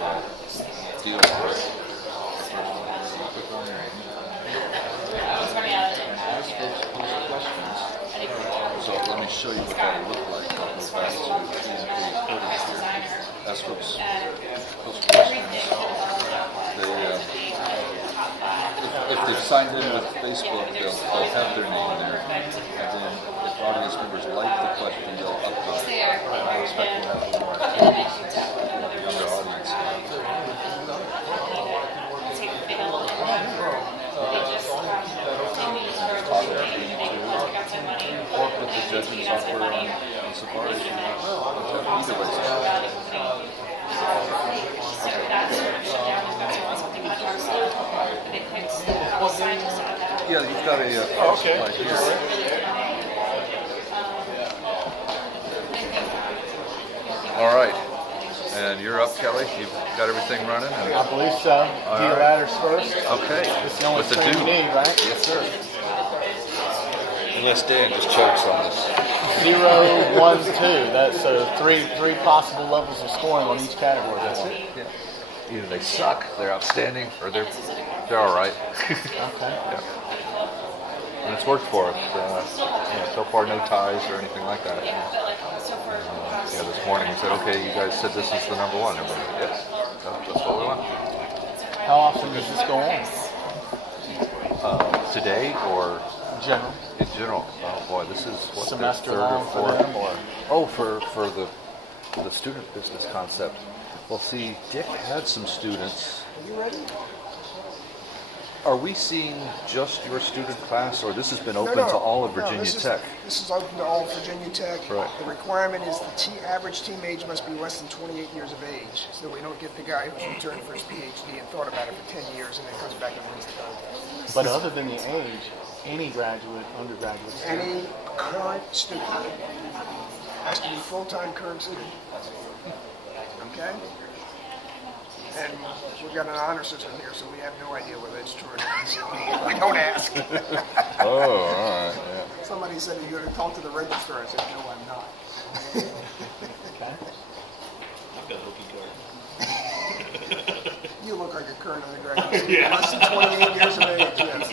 deal with it. Click on there. Ask those questions. So let me show you what that would look like. I'll go back to page 30 here. Ask those questions. If they've signed in with Facebook, they'll have their name there. And then if audience members like the question, they'll upvote it. I expect we'll have a little more activity with the younger audience. Or put the judging software on Safari if you want. Either way. Yeah, you've got a okay. right here. All right. And you're up, Kelly. You've got everything running? I believe so. Do your ladders first. Okay. It's the only With the thing you need, right? Yes, sir. Unless Dan just chokes on us. 0, 1, 2. That's so three possible levels of scoring on each category. That's it. Yeah. Either they suck, they're outstanding, or they're all right. Okay. Yeah. And it's worked for us. So far, no ties or anything like that. This morning we said, okay, you guys said this is the number one. Everybody, yes, that's what we want. How often does this go on? Today or General. in general? Oh boy, this is what, semester the third long or fourth. for them, or? Oh, for the student business concept. Well, see, Dick had some students. Are you ready? Are we seeing just your student class, or this has been open to all of Virginia Tech? This is open to all of Virginia Tech. Right. The requirement is the average team age must be less than 28 years of age, so we don't get the guy who's returned for his PhD and thought about it for 10 years and then comes back and wins the contest. But other than the age, any graduate, undergraduate student. Any current student has to be full-time current student. Okay? And we've got an honor system here, so we have no idea whether it's true or not. We don't ask. Oh, all right. Yeah. Somebody said, you're going to talk to the registrar. I said, no, I'm not. Okay. I've got a hooky card. You look like a current undergraduate. Yeah. Less than 28 years of age, yes.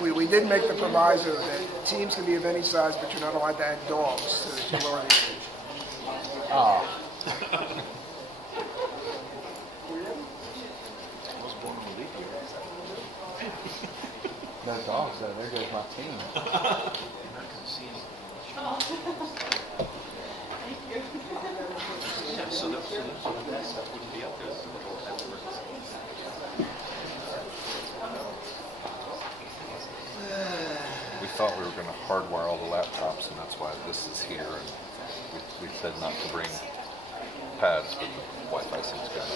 We did make the proviso that teams can be of any size, but you're not allowed to add dogs to lower the age. Oh. I was born in the leap year. No dogs, though. There goes my team. I'm not going to see anything. Yeah, so that wouldn't be up there. We thought we were going to hardwire all the laptops, and that's why this is here. And we said not to bring pads, but the Wi-Fi seems good.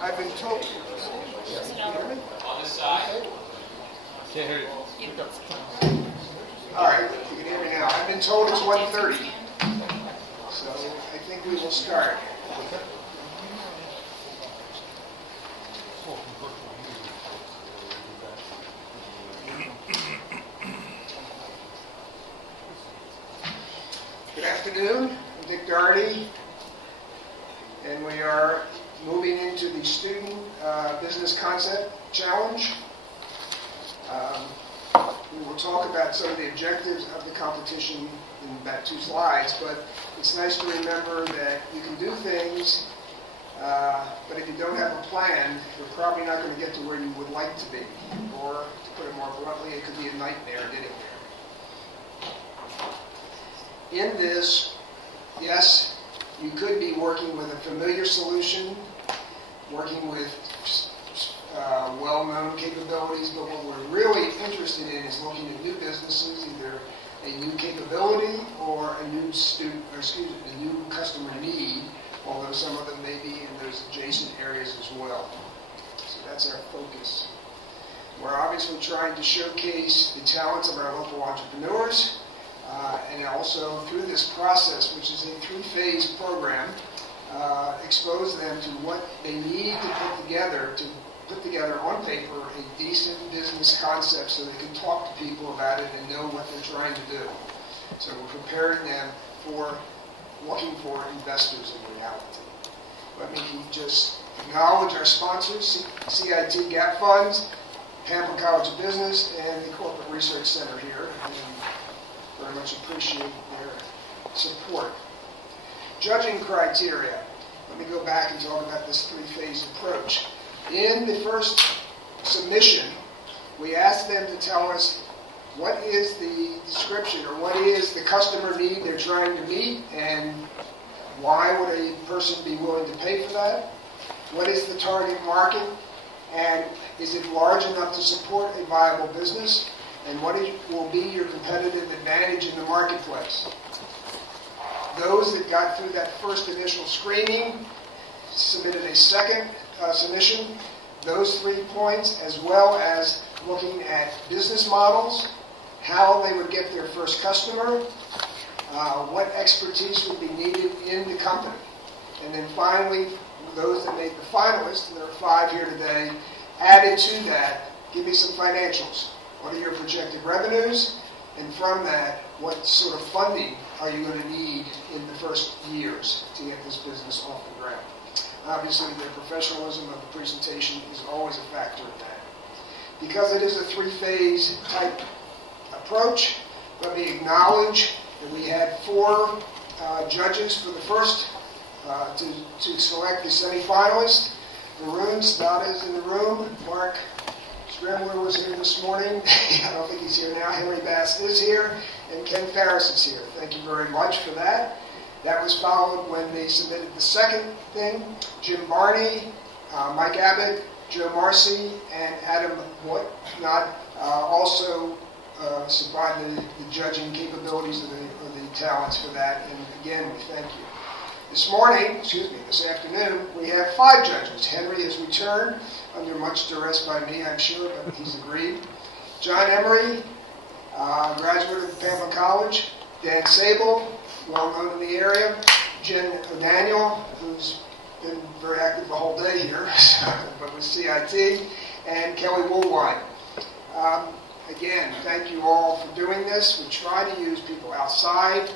I've been told. Can't hear you. All right, you can hear me now. I've been told it's 1:30, so I think we will start. Good afternoon. I'm Dick Doherty, and we are moving into the Student Business Concept Challenge. We will talk about some of the objectives of the competition in about 2 slides, but it's nice to remember that you can do things, but if you don't have a plan, you're probably not going to get to where you would like to be. Or, to put it more bluntly, it could be a nightmare getting there. In this, yes, you could be working with a familiar solution, working with well-known capabilities, but what we're really interested in is looking at new businesses, either a new capability or a new a new customer need, although some of them may be in those adjacent areas as well. So that's our focus. We're obviously trying to showcase the talents of our local entrepreneurs, and also through this process, which is a 3-phase program, expose them to what they need to put together on paper a decent business concept so they can talk to people about it and know what they're trying to do. So we're preparing them for looking for investors in reality. Let me just acknowledge our sponsors, CIT Gap Funds, Pampa College of Business, and the Corporate Research Center here, and very much appreciate their support. Judging criteria. Let me go back and talk about this 3-phase approach. In the first submission, we asked them to tell us what is the description or what is the customer need they're trying to meet, and why would a person be willing to pay for that? What is the target market, and is it large enough to support a viable business? And what will be your competitive advantage in the marketplace? Those that got through that first initial screening submitted a second submission. Those 3 points, as well as looking at business models, how they would get their first customer, what expertise would be needed in the company. And then finally, those that made the finalists, and there are 5 here today, added to that, give me some financials. What are your projected revenues? And from that, what sort of funding are you going to need in the first years to get this business off the ground? Obviously, the professionalism of the presentation is always a factor in that. Because it is a 3-phase type approach, let me acknowledge that we had 4 judges for the first to select the semifinalists. Varun Stada is in the room. Mark Stremler was here this morning. I don't think he's here now. Henry Bass is here. And Ken Farris is here. Thank you very much for that. That was followed when they submitted the second thing. Jim Barney, Mike Abbott, Joe Marcy, and Adam Whatnot also supplied the judging capabilities of the talents for that. And again, we thank you. This afternoon, we have 5 judges. Henry has returned under much duress by me, I'm sure, but he's agreed. John Emery, graduate of Pampa College. Dan Sable, well known in the area. Jen O'Daniel, who's been very active the whole day here, but with CIT. And Kelly Woolwine. Again, thank you all for doing this. We try to use people outside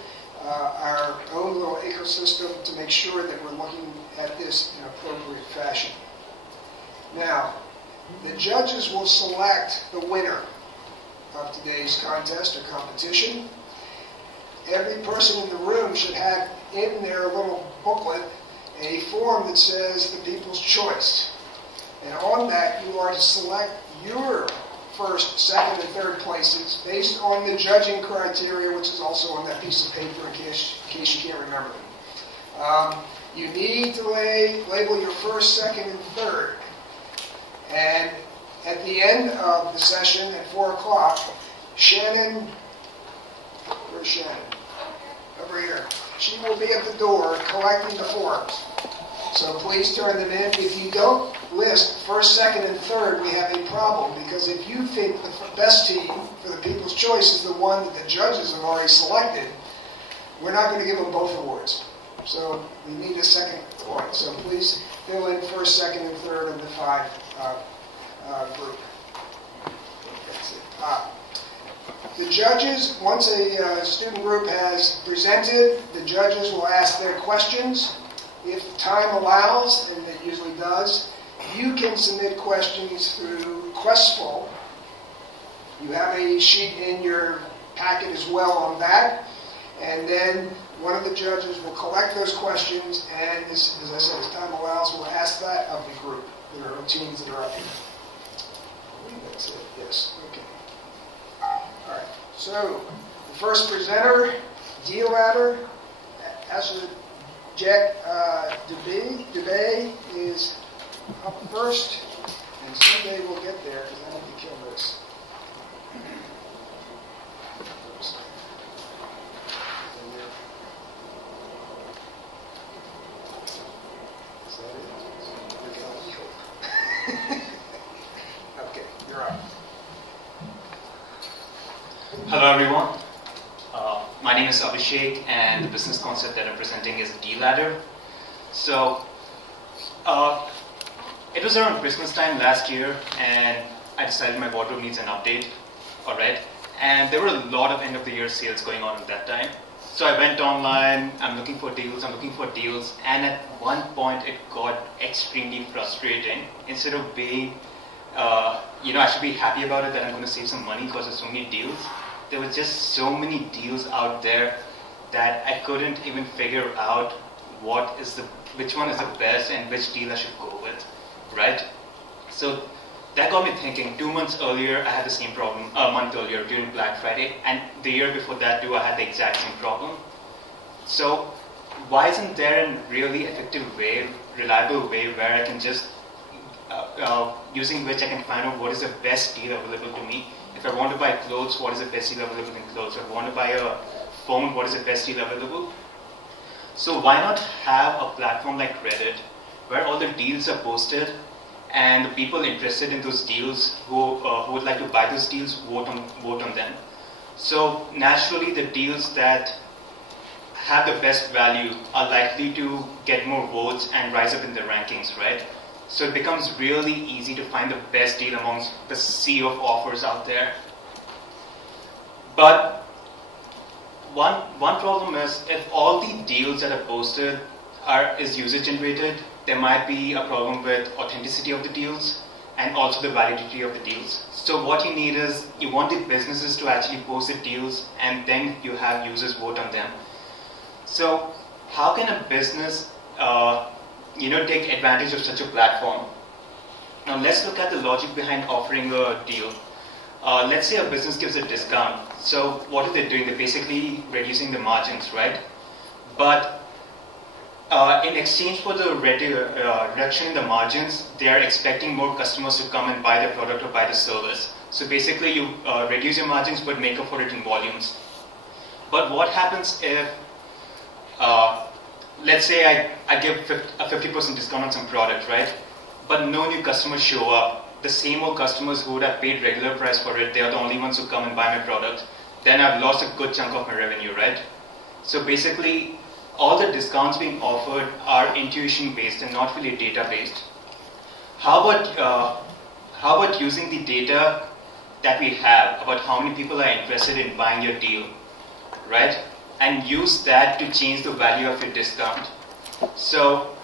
our own little ecosystem to make sure that we're looking at this in appropriate fashion. Now, the judges will select the winner of today's contest or competition. Every person in the room should have in their little booklet a form that says the People's Choice. And on that, you are to select your first, second, and third places based on the judging criteria, which is also on that piece of paper in case you can't remember them. You need to label your first, second, and third. And at the end of the session at 4 o'clock, Shannon, where's Shannon? Over here. She will be at the door collecting the forms. So please turn them in. If you don't list first, second, and third, we have a problem, because if you think the best team for the People's Choice is the one that the judges have already selected, we're not going to give them both awards. So we need a second point. So please fill in first, second, and third of the 5 group. That's it. The judges, once a student group has presented, the judges will ask their questions. If time allows, and it usually does, you can submit questions through Questful. You have a sheet in your packet as well on that. And then one of the judges will collect those questions, and as I said, as time allows, we'll ask that of the group. There are teams that are up here. I believe that's it. Yes. Okay. All right. So, the first presenter, Deal Ladder, Jack Dubé is up first, and someday we'll get there because I need to kill this. name is Abhishek, and the business concept that I'm presenting is D-Ladder. So, it was around Christmas time last year, and I decided my wardrobe needs an update, alright? And there were a lot of end of the year sales going on at that time. So I went online, I'm looking for deals, and at one point it got extremely frustrating. Instead of being, I should be happy about it that I'm going to save some money because there's so many deals. There were just so many deals out there that I couldn't even figure out which one is the best and which deal I should go with, right? So that got me thinking. 2 months earlier, I had the same problem, a month earlier during Black Friday, and the year before that too, I had the exact same problem. So why isn't there a really effective way, reliable way, where I can just, using which I can find out what is the best deal available to me? If I want to buy clothes, what is the best deal available in clothes? If I want to buy a phone, what is the best deal available? So why not have a platform like Reddit, where all the deals are posted, and the people interested in those deals who would like to buy those deals vote on them. So naturally, the deals that have the best value are likely to get more votes and rise up in the rankings, right? So it becomes really easy to find the best deal amongst the sea of offers out there. But one problem is, if all the deals that are posted is user generated, there might be a problem with authenticity of the deals and also the validity of the deals. So what you need is, you want the businesses to actually post the deals, and then you have users vote on them. So how can a business take advantage of such a platform? Now let's look at the logic behind offering a deal. Let's say a business gives a discount. So what are they doing? They're basically reducing the margins, right? But in exchange for the reduction in the margins, they are expecting more customers to come and buy the product or buy the service. So basically, you reduce your margins but make up for it in volumes. But what happens if, let's say I give a 50% discount on some product, right? But no new customers show up. The same old customers who would have paid regular price for it, they are the only ones who come and buy my product. Then I've lost a good chunk of my revenue, right? So basically, all the discounts being offered are intuition based and not really data based. How about using the data that we have about how many people are interested in buying your deal, right? And use that to change the value of your discount. So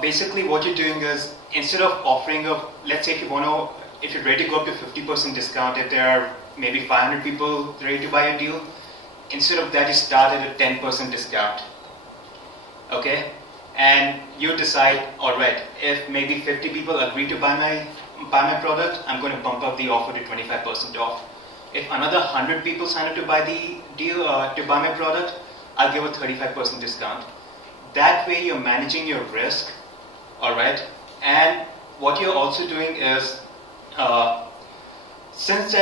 basically what you're doing is, instead of offering let's say if you're ready to go up to 50% discount, if there are maybe 500 people ready to buy a deal, instead of that, you start at a 10% discount, okay? And you decide, all right, if maybe 50 people agree to buy my product, I'm going to bump up the offer to 25% off. If another 100 people sign up to buy the deal, to buy my product, I'll give a 35% discount. That way, you're managing your risk, all right? And what you're also doing is, since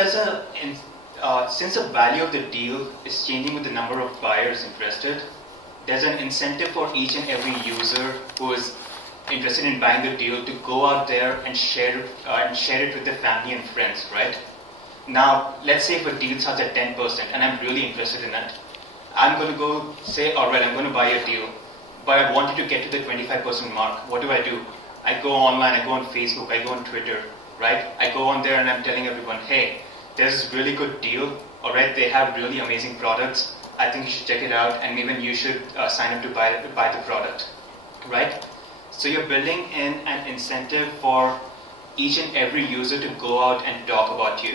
the value of the deal is changing with the number of buyers interested, there's an incentive for each and every user who is interested in buying the deal to go out there and share it with their family and friends, right? Now, let's say if a deal starts at 10% and I'm really interested in it, I'm going to go say, all right, I'm going to buy a deal, but I wanted to get to the 25% mark. What do? I go online, I go on Facebook, I go on Twitter, right? I go on there and I'm telling everyone, hey, there's this really good deal, alright, they have really amazing products, I think you should check it out, and even you should sign up to buy the product, right? So you're building in an incentive for each and every user to go out and talk about you.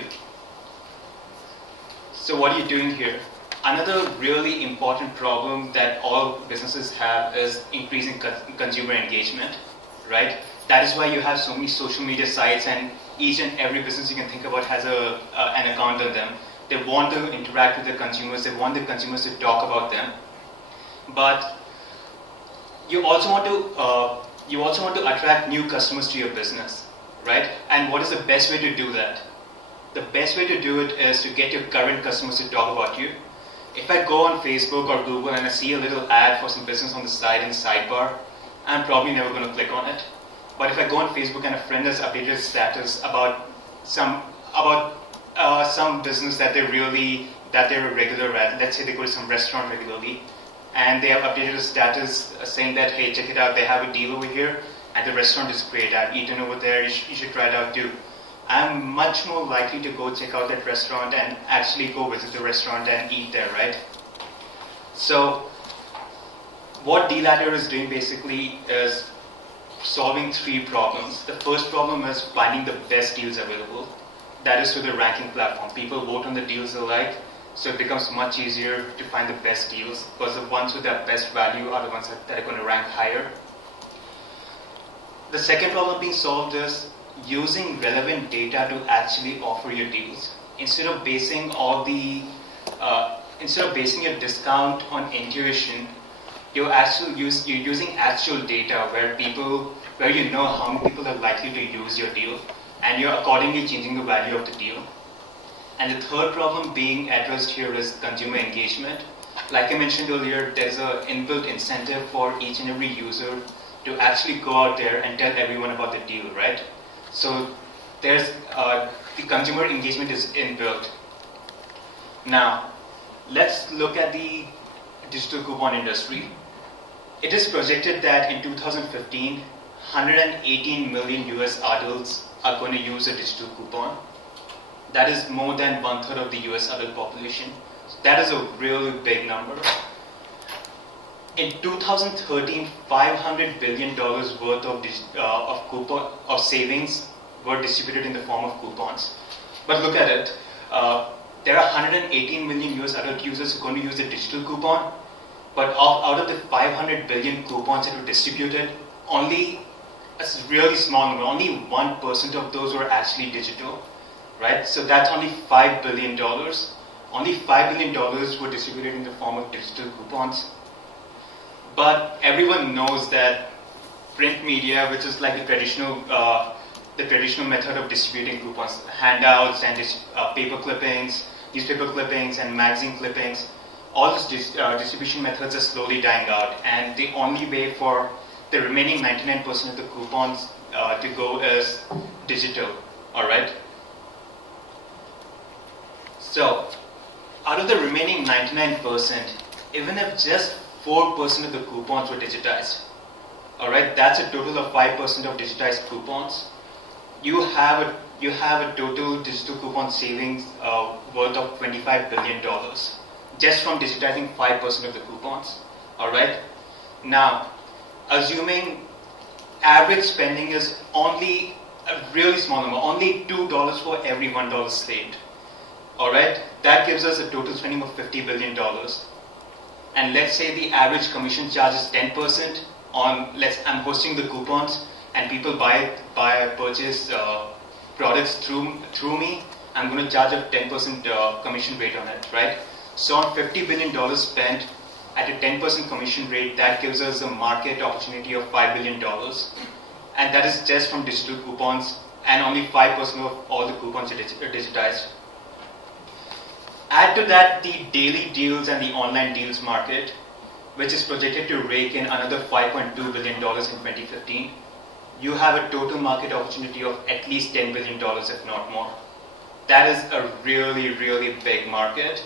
So what are you doing here? Another really important problem that all businesses have is increasing consumer engagement, right? That is why you have so many social media sites, and each and every business you can think about has an account on them. They want to interact with the consumers. They want the consumers to talk about them. But you also want to attract new customers to your business, right? And what is the best way to do that? The best way to do it is to get your current customers to talk about you. If I go on Facebook or Google and I see a little ad for some business on the side in the sidebar, I'm probably never going to click on it. But if I go on Facebook and a friend has updated status about some business that they really that they're a regular at. Let's say they go to some restaurant regularly, and they have updated a status saying that, hey, check it out, they have a deal over here, and the restaurant is great. I've eaten over there. You should try it out too. I'm much more likely to go check out that restaurant and actually go visit the restaurant and eat there, right? So what DLadder is doing basically is solving three problems. The first problem is finding the best deals available. That is through the ranking platform. People vote on the deals they like, so it becomes much easier to find the best deals because the ones with the best value are the ones that are going to rank higher. The second problem being solved is using relevant data to actually offer your deals. Instead of basing your discount on intuition, you're using actual data where you know how many people are likely to use your deal, and you're accordingly changing the value of the deal. And the third problem being addressed here is consumer engagement. Like I mentioned earlier, there's an inbuilt incentive for each and every user to actually go out there and tell everyone about the deal, right? So there's the consumer engagement is inbuilt. Now, let's look at the digital coupon industry. It is projected that in 2015, 118 million US adults are going to use a digital coupon. That is more than 1/3 of the US adult population. That is a really big number. In 2013, $500 billion worth of savings were distributed in the form of coupons. But look at it. There are 118 million US adult users who are going to use the digital coupon. But out of the 500 billion coupons that were distributed, only a really small number, only 1% of those were actually digital, right? So that's only $5 billion. Only $5 billion were distributed in the form of digital coupons. But everyone knows that print media, which is like the traditional method of distributing coupons, handouts and paper clippings, newspaper clippings and magazine clippings, all these distribution methods are slowly dying out, and the only way for the remaining 99% of the coupons to go is digital, all right? So, out of the remaining 99%, even if just 4% of the coupons were digitized, all right, that's a total of 5% of digitized coupons. You have a total digital coupon savings worth of $25 billion just from digitizing 5% of the coupons. All right. Now, assuming average spending is only a really small number, only $2 for every $1 saved. All right, that gives us a total spending of $50 billion. And let's say the average commission charge is 10% on. I'm hosting the coupons, and people purchase products through me. I'm going to charge a 10% commission rate on it, right? So on $50 billion spent at a 10% commission rate, that gives us a market opportunity of $5 billion. And that is just from digital coupons, and only 5% of all the coupons are digitized. Add to that the daily deals and the online deals market, which is projected to rake in another $5.2 billion in 2015. You have a total market opportunity of at least $10 billion, if not more. That is a really, really big market.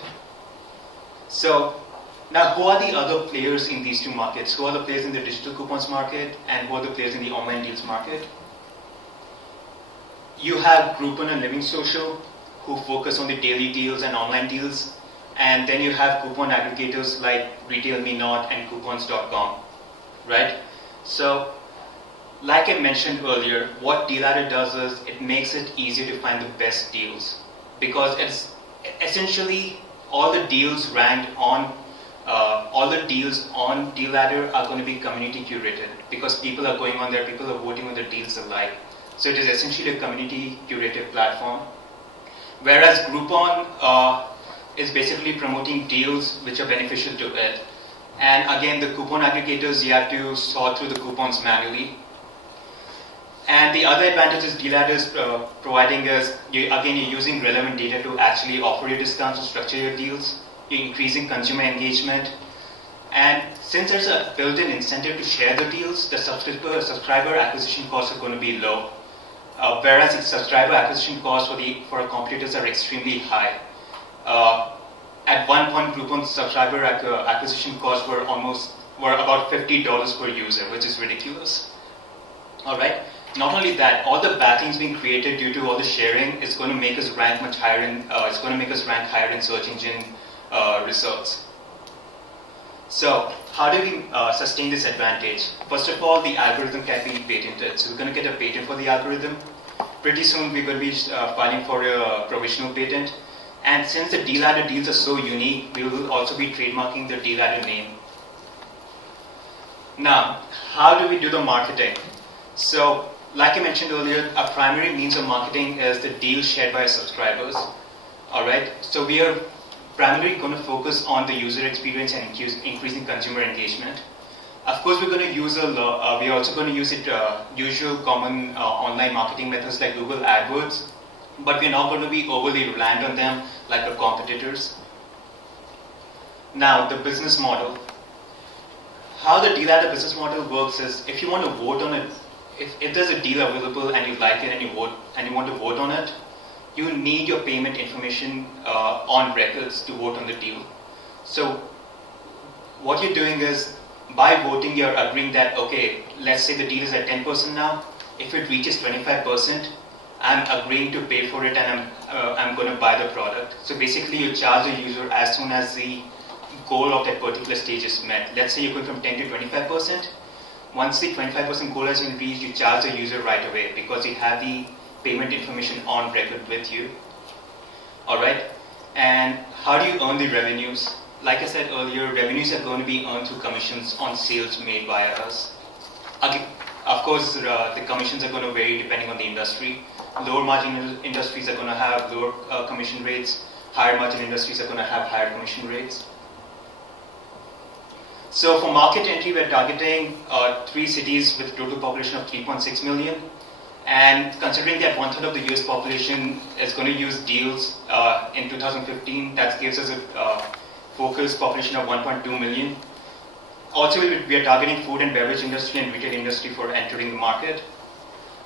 So, now who are the other players in these two markets? Who are the players in the digital coupons market, and who are the players in the online deals market? You have Groupon and Living Social, who focus on the daily deals and online deals. And then you have coupon aggregators like RetailMeNot and Coupons.com, right? So, like I mentioned earlier, what DLadder does is it makes it easier to find the best deals, because it's essentially all the deals ranked on DLadder are going to be community curated, because people are going on there, people are voting on the deals they like. So it is essentially a community curated platform. Whereas Groupon is basically promoting deals which are beneficial to it. And again, the coupon aggregators, you have to sort through the coupons manually. And the other advantages DLadder is providing is, you're using relevant data to actually offer your discounts or structure your deals. You're increasing consumer engagement. And since there's a built-in incentive to share the deals, the subscriber acquisition costs are going to be low. Whereas the subscriber acquisition costs for our competitors are extremely high. at one point, Groupon's subscriber acquisition costs were about $50 per user, which is ridiculous. All right. Not only that, all the backlinks being created due to all the sharing is going to make us rank much higher it's going to make us rank higher in search engine results. So, how do we sustain this advantage? First of all, the algorithm can be patented. So, we're going to get a patent for the algorithm. Pretty soon, we're going to be filing for a provisional patent. And since the deal adder deals are so unique, we will also be trademarking the deal adder name. Now, how do we do the marketing? So, like I mentioned earlier, our primary means of marketing is the deals shared by our subscribers. Alright, so we are primarily going to focus on the user experience and increasing consumer engagement. Of course, we're going to use we're also going to use usual common online marketing methods like Google AdWords, but we're not going to be overly reliant on them like our competitors. Now, the business model. How the deal adder business model works is if you want to vote on it, if there's a deal available and you like it and you want to vote on it, you need your payment information on records to vote on the deal. So what you're doing is by voting you're agreeing that, okay, let's say the deal is at 10% now. If it reaches 25%, I'm agreeing to pay for it and I'm going to buy the product. So basically you charge the user as soon as the goal of that particular stage is met. Let's say you're going from 10 to 25%. Once the 25% goal has been reached, you charge the user right away because you have the payment information on record with you. Alright? And how do you earn the revenues? Like I said earlier, revenues are going to be earned through commissions on sales made by us. Okay, of course, the commissions are going to vary depending on the industry. Lower margin industries are going to have lower commission rates. Higher margin industries are going to have higher commission rates. So for market entry, we're targeting 3 cities with a total population of 3.6 million. And considering that 1/3 of the US population is going to use deals in 2015, that gives us a focused population of 1.2 million. Also, we are targeting food and beverage industry and retail industry for entering the market.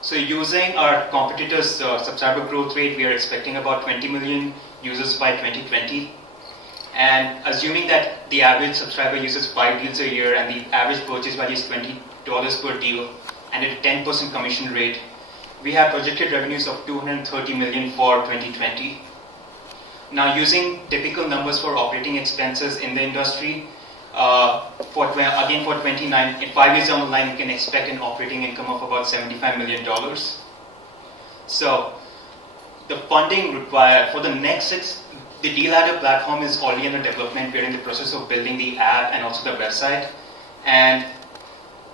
So using our competitors' subscriber growth rate, we are expecting about 20 million users by 2020. And assuming that the average subscriber uses 5 deals a year and the average purchase value is $20 per deal and at a 10% commission rate, we have projected revenues of 230 million for 2020. Now, using typical numbers for operating expenses in the industry, for 29, in 5 years down the line, we can expect an operating income of about $75 million. So, the funding required for the next 6. The deal adder platform is already under development. We're in the process of building the app and also the website. And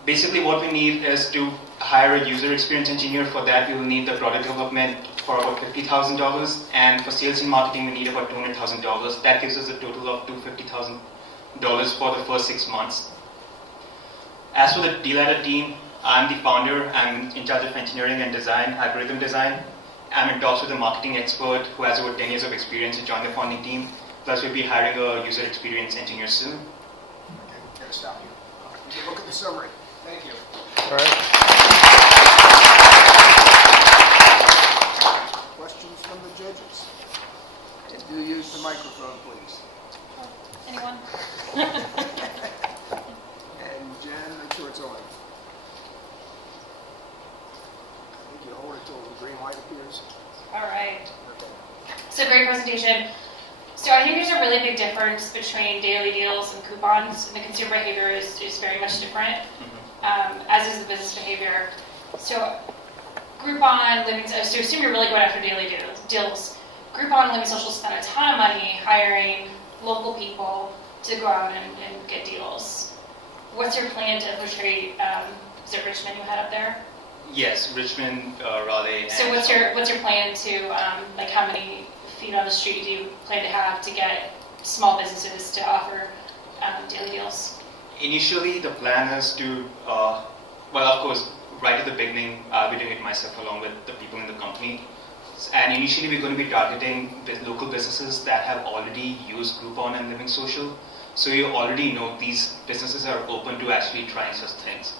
basically what we need is to hire a user experience engineer. For that, we will need the product development for about $50,000. And for sales and marketing, we need about $200,000. That gives us a total of $250,000 for the first 6 months. As for the deal adder team, I'm the founder. I'm in charge of engineering and design, algorithm design. I'm in talks with a marketing expert who has over 10 years of experience to join the founding team. Plus, we'll be hiring a user experience engineer soon. Okay, gotta stop you. You can look at the summary. Thank you. All right. Questions from the judges? And do use the microphone, please. Anyone? And Jen, make sure it's on. I think you hold it till the green light appears. All right. So great presentation. So I think there's a really big difference between daily deals and coupons, and the consumer behavior is very much different, as is the business behavior. So Groupon, so assume you're really going after daily deals. Groupon and Living Social spend a ton of money hiring local people to go out and get deals. What's your plan to infiltrate, is it Richmond you had up there? Yes, Richmond, Raleigh. So what's your plan to, like how many feet on the street do you plan to have to get small businesses to offer daily deals? Initially, the plan is to, well, of course, right at the beginning, I'll be doing it myself along with the people in the company. And initially, we're going to be targeting the local businesses that have already used Groupon and Living Social. So you already know these businesses are open to actually trying such things.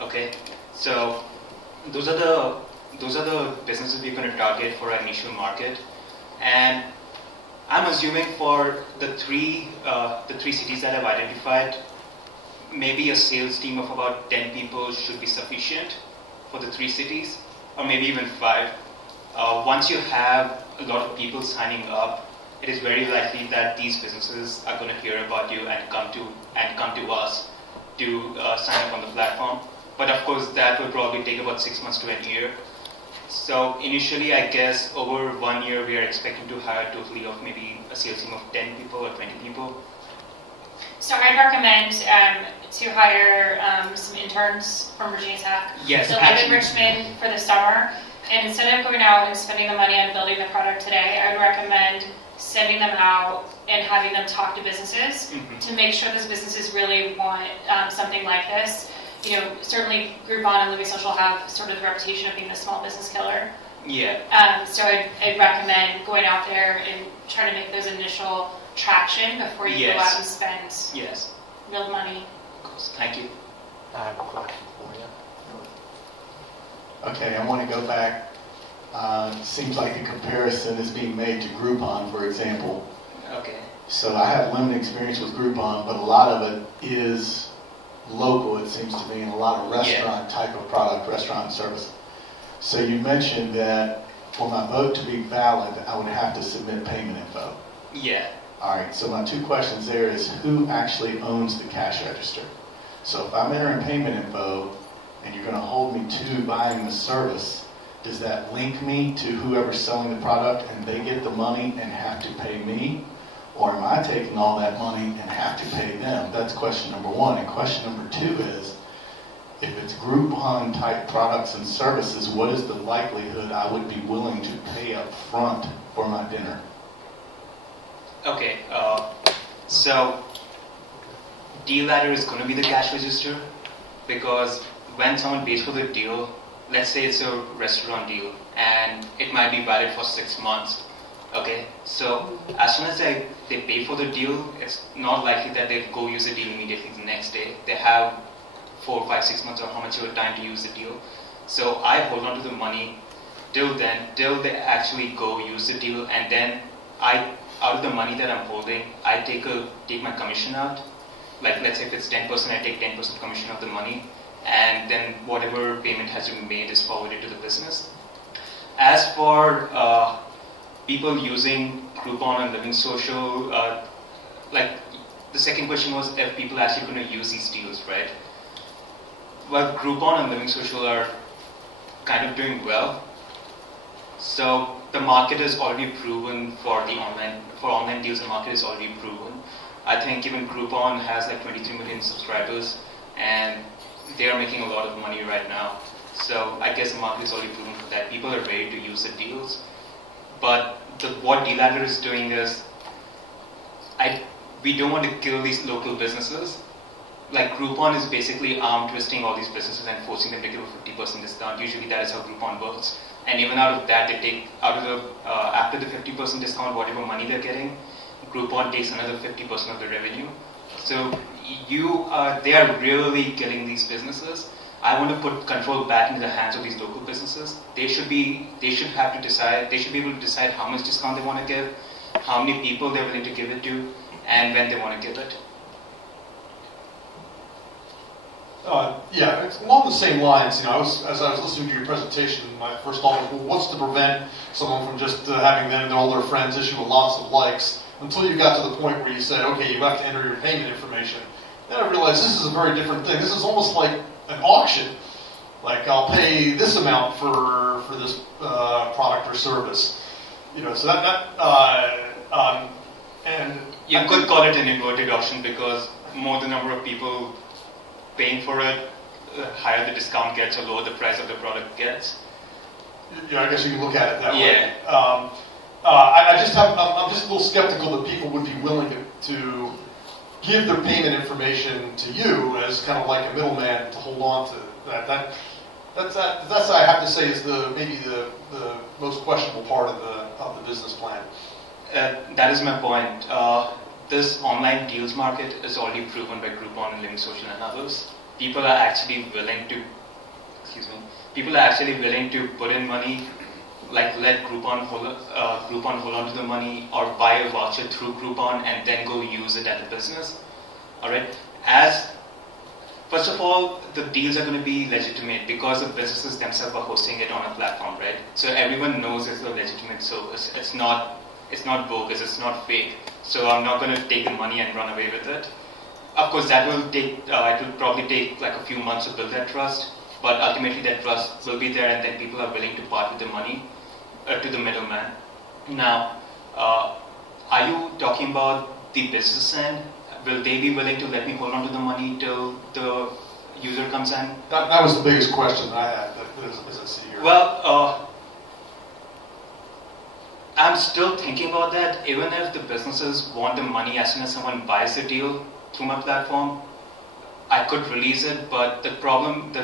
Okay, so those are the businesses we're going to target for our initial market. And I'm assuming for the three cities that I've identified, maybe a sales team of about 10 people should be sufficient for the 3 cities, or maybe even 5. Once you have a lot of people signing up, it is very likely that these businesses are going to hear about you and come to us to sign up on the platform. But of course, that will probably take about 6 months to a year. So initially, I guess over 1 year, we are expecting to hire a totally of maybe a sales team of 10 people or 20 people. So I'd recommend to hire some interns from Virginia Tech Yes, to live in Richmond for the summer. And instead of going out and spending the money on building the product today, I would recommend sending them out and having them talk to businesses to make sure those businesses really want something like this. You know, certainly Groupon and Living Social have sort of the reputation of being the small business killer. Yeah. So I'd recommend going out there and trying to make those initial traction before you go out and spend real money. Of course. Thank you. I have a question for you. Okay, I want to go back. Seems like a comparison is being made to Groupon, for example. Okay. So I have limited experience with Groupon, but a lot of it is local, it seems to me, and a lot of restaurant type of product, restaurant and service. So you mentioned that for my vote to be valid, I would have to submit payment info. Yeah. All right, so my 2 questions there is who actually owns the cash register? So if I'm entering payment info and you're going to hold me to buying the service, does that link me to whoever's selling the product and they get the money and have to pay me? Or am I taking all that money and have to pay them? That's question number 1. And question number 2 is, if it's Groupon type products and services, what is the likelihood I would be willing to pay up front for my dinner? Okay. So deal ladder is going to be the cash register, because when someone pays for the deal, let's say it's a restaurant deal and it might be valid for 6 months. Okay, so as soon as they pay for the deal, it's not likely that they go use the deal immediately the next day. They have 4, 5, 6 months or how much of time to use the deal. So I hold on to the money till then, till they actually go use the deal, and then out of the money that I'm holding, I take my commission out. Like let's say if it's 10%, I take 10% commission of the money, and then whatever payment has been made is forwarded to the business. As for people using Groupon and Living Social, like the second question was if people are actually going to use these deals, right? Well, Groupon and Living Social are kind of doing well. So the market is already proven for online deals. The market is already proven. I think even Groupon has like 23 million subscribers, and they are making a lot of money right now. So I guess the market is already proven for that. People are ready to use the deals. But what D-Ladder is doing is, we don't want to kill these local businesses. Like Groupon is basically arm twisting all these businesses and forcing them to give a 50% discount. Usually that is how Groupon works. And even out of that, they take after the 50% discount, whatever money they're getting, Groupon takes another 50% of the revenue. So they are really killing these businesses. I want to put control back into the hands of these local businesses. They should be able to decide how much discount they want to give, how many people they're willing to give it to, and when they want to give it. Yeah, it's along the same lines. As I was listening to your presentation, my first thought was, well, what's to prevent someone from just having them and all their friends issue lots of likes, until you got to the point where you said, okay, you have to enter your payment information. Then I realized this is a very different thing. This is almost like an auction. Like, I'll pay this amount for this product or service. So and you could call it an inverted auction, because more the number of people paying for it, higher the discount gets or lower the price of the product gets. Yeah, I guess you can look at it that way. Yeah. I'm just a little skeptical that people would be willing to give their payment information to you as kind of like a middleman to hold on to that. That's I have to say is maybe the most questionable part of the business plan. That is my point. This online deals market is already proven by Groupon and Living Social and others. People are actually willing to put in money like let Groupon hold on to the money, or buy a voucher through Groupon and then go use it at the business. All right. First of all, the deals are going to be legitimate because the businesses themselves are hosting it on a platform, right? So everyone knows it's a legitimate service. It's not bogus. It's not fake. So I'm not going to take the money and run away with it. Of course, that will take. It will probably take like a few months to build that trust. But ultimately, that trust will be there, and then people are willing to part with the money to the middleman. Now, are you talking about the business end? Will they be willing to let me hold on to the money till the user comes in? That was the biggest question that I had as I see here. Well, I'm still thinking about that. Even if the businesses want the money as soon as someone buys the deal through my platform, I could release it. But the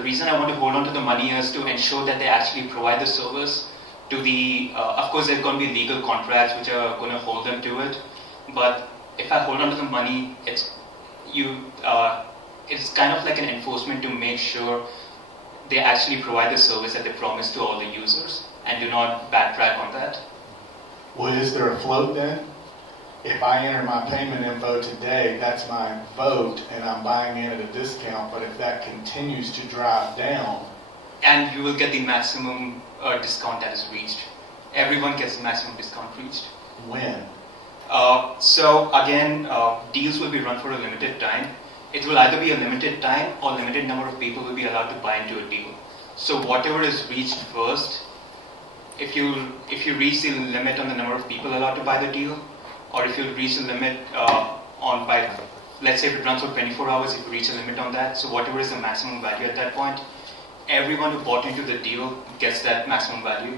reason I want to hold on to the money is to ensure that they actually provide the service to the. Of course, there's going to be legal contracts which are going to hold them to it. But if I hold on to the money, it's kind of like an enforcement to make sure they actually provide the service that they promise to all the users and do not backtrack on that. Well, is there a float then? If I enter my payment info today, that's my vote, and I'm buying in at a discount. But if that continues to drive down, and you will get the maximum discount that is reached. Everyone gets the maximum discount reached. when? So again, deals will be run for a limited time. It will either be a limited time or limited number of people will be allowed to buy into a deal. So whatever is reached first, if you reach the limit on the number of people allowed to buy the deal, or if you reach the limit let's say if it runs for 24 hours, if you reach a limit on that, so whatever is the maximum value at that point, everyone who bought into the deal gets that maximum value.